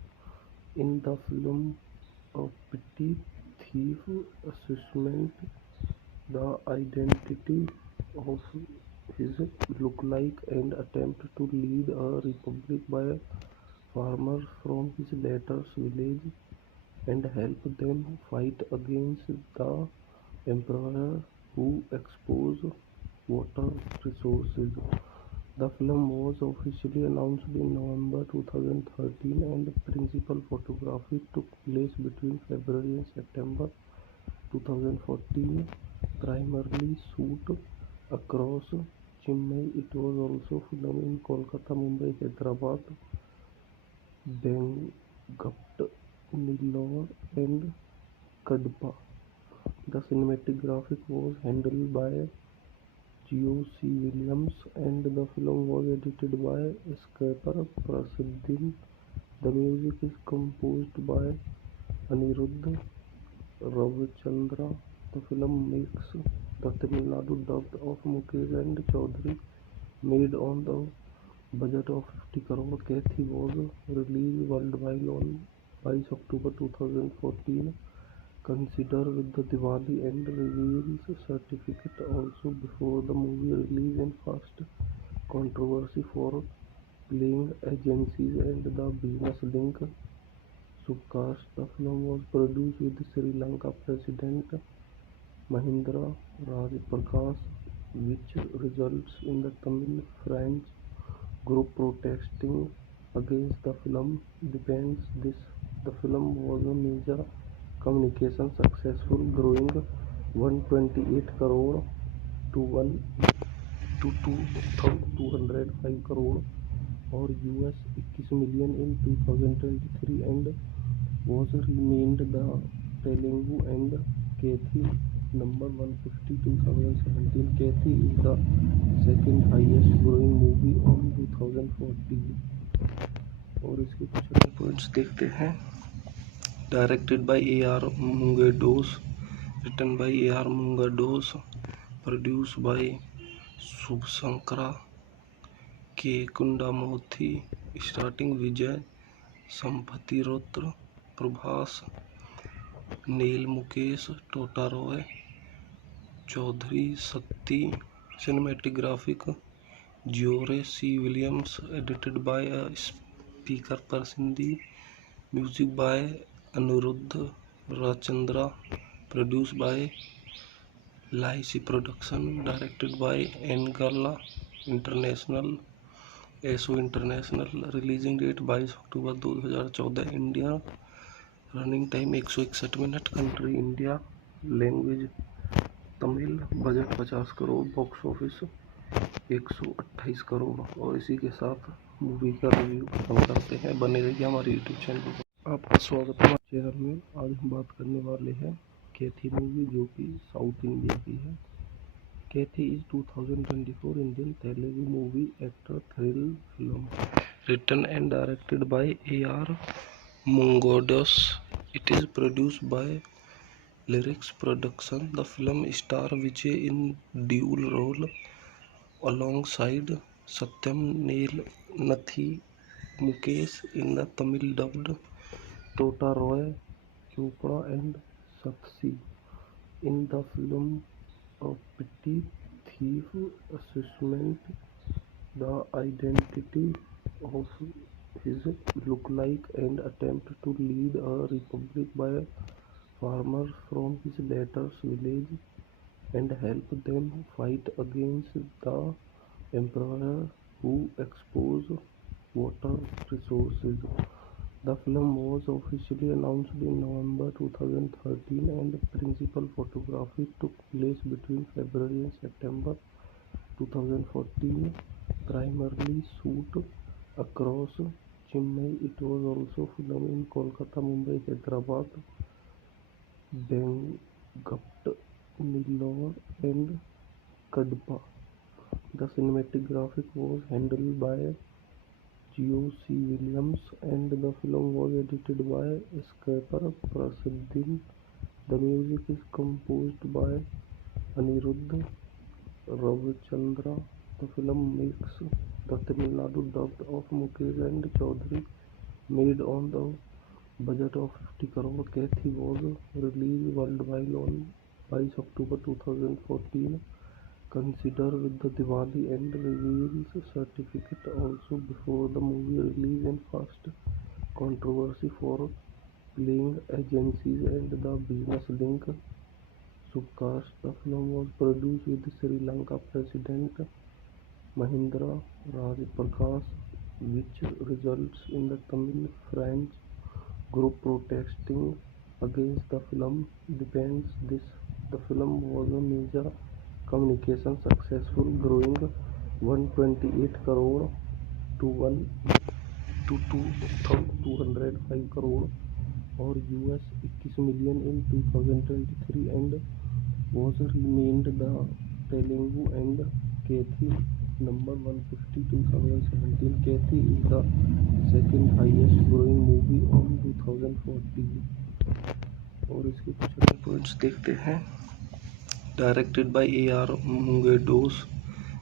in the film A Petty Thief Assessment. The identity of his lookalike and attempt to lead a republic by farmers from his latter's village and help them fight against the emperor who exposed water resources. The film was officially announced in November 2013 and principal photography took place between February and September 2014, primarily shoot across Chennai. It was also filmed in Kolkata, Mumbai, Hyderabad, Bengaluru, Nellore and Kadapa. The cinematography was handled by G.O.C. Williams and the film was edited by Skipper Prasuddin. The music is composed by Anirudh Ravichandra. The film makes the Tamil Nadu dubbed of Mukesh and Chaudhary, made on the budget of 50 crore. Kathy was released worldwide on 22 October 2014. Consider with the Diwali and reveals certificate also before the movie release and first controversy for playing agencies and the business link. Subcast. The film was produced with Sri Lanka President Mahindra Rajapaksa, which results in the Tamil French group protesting against the film. Depends this. The film was a major communication successful, growing 128 crore to 1 to 205 crore or US 21 million in 2023 and was renamed the Telugu and Kathy number 150 2017. Kathy is the second highest growing movie on 2014 और इसके कुछ अन्य points देखते हैं. Directed by A.R. Mungados, written by A.R. Mungados, produced by Subhasankara K. Kundamoorthy, starring Vijay Sampathirotr, Prabhas, Neil, Mukesh, Tota Roy, Chaudhary, Sakti. Cinematographic G.O.C. Williams, edited by Speaker Prasindi. Music by Anirudh Ravichandra, produced by Lycee Production, directed by Angala International, ASO International, releasing date 22 October 2014, India, running time 161 minute, country India, language Tamil, budget 50 crore, box office 128 crore. और इसी के साथ movie का review खत्म करते हैं. बने रहिए हमारे यूट्यूब चैनल पर. आपका स्वागत है हमारे चैनल में. आज हम बात करने वाले हैं कैथी मूवी, जो कि साउथ इंडिया की है. Kaithi is 2024 Indian Telugu movie actor thrill film written and directed by A.R. Mungados. It is produced by Lyrics Production. The film stars Vijay in dual role alongside Satyam, Neil, Nathi, Mukesh in the Tamil dubbed, Tota Roy, Chopra and Sakshi in the film A Petty Thief Assessment. The identity of his lookalike and attempt to lead a republic by farmers from his latter's village and help them fight against the emperor who exposed water resources. The film was officially announced in November 2013 and principal photography took place between February and September 2014, primarily shoot across Chennai. It was also filmed in Kolkata, Mumbai, Hyderabad, Bengaluru, Nellore and Kadapa. The cinematography was handled by G.O.C. Williams and the film was edited by Skipper Prasuddin. The music is composed by Anirudh Ravichandra. The film makes the Tamil Nadu dubbed of Mukesh and Chaudhary, made on the budget of 50 crore. Kathy was released worldwide on 22 October 2014. Consider with the Diwali and reveals certificate also before the movie release in first controversy for playing agencies and the business link. Subcast. The film was produced with Sri Lanka President Mahinda Rajapaksa, which results in the Tamil-French group protesting against the film. Depends this. The film was a major communication successful, growing 128 crore to 1 to 205 crore or US 21 million in 2023 and was renamed the Telugu and Kathy number 150 2017. Kathy is the second highest growing movie on 2014। और इसके कुछ अन्य points देखते हैं। Directed bye A.R. Mungados,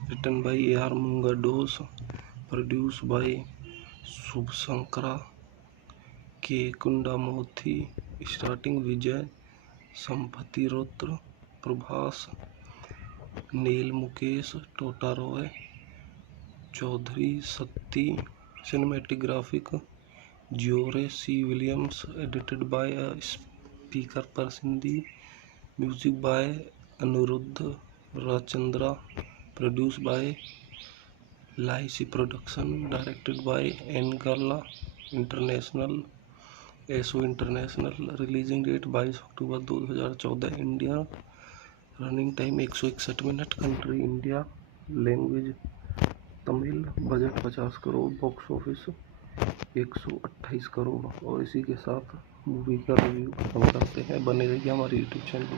written by A.R. Mungados, produced by Subhasankara K. Kundamurthy, starring Vijay Sampathirathne, Prabhas, Neil, Mukesh, Tota Roy, Chaudhary, Shakti, cinematographic George C. Williams, edited by a speaker Persindi, music by Anirudh Ravichandra, produced by Lycee Production, directed by Angela International, ASO International, releasing date 22 October 2014, India, running time 161 minute, country India, language Tamil, budget 50 crore, box office 128 crore. और इसी के साथ movie का review खत्म करते हैं। बने रहिए हमारे यूट्यूब चैनल।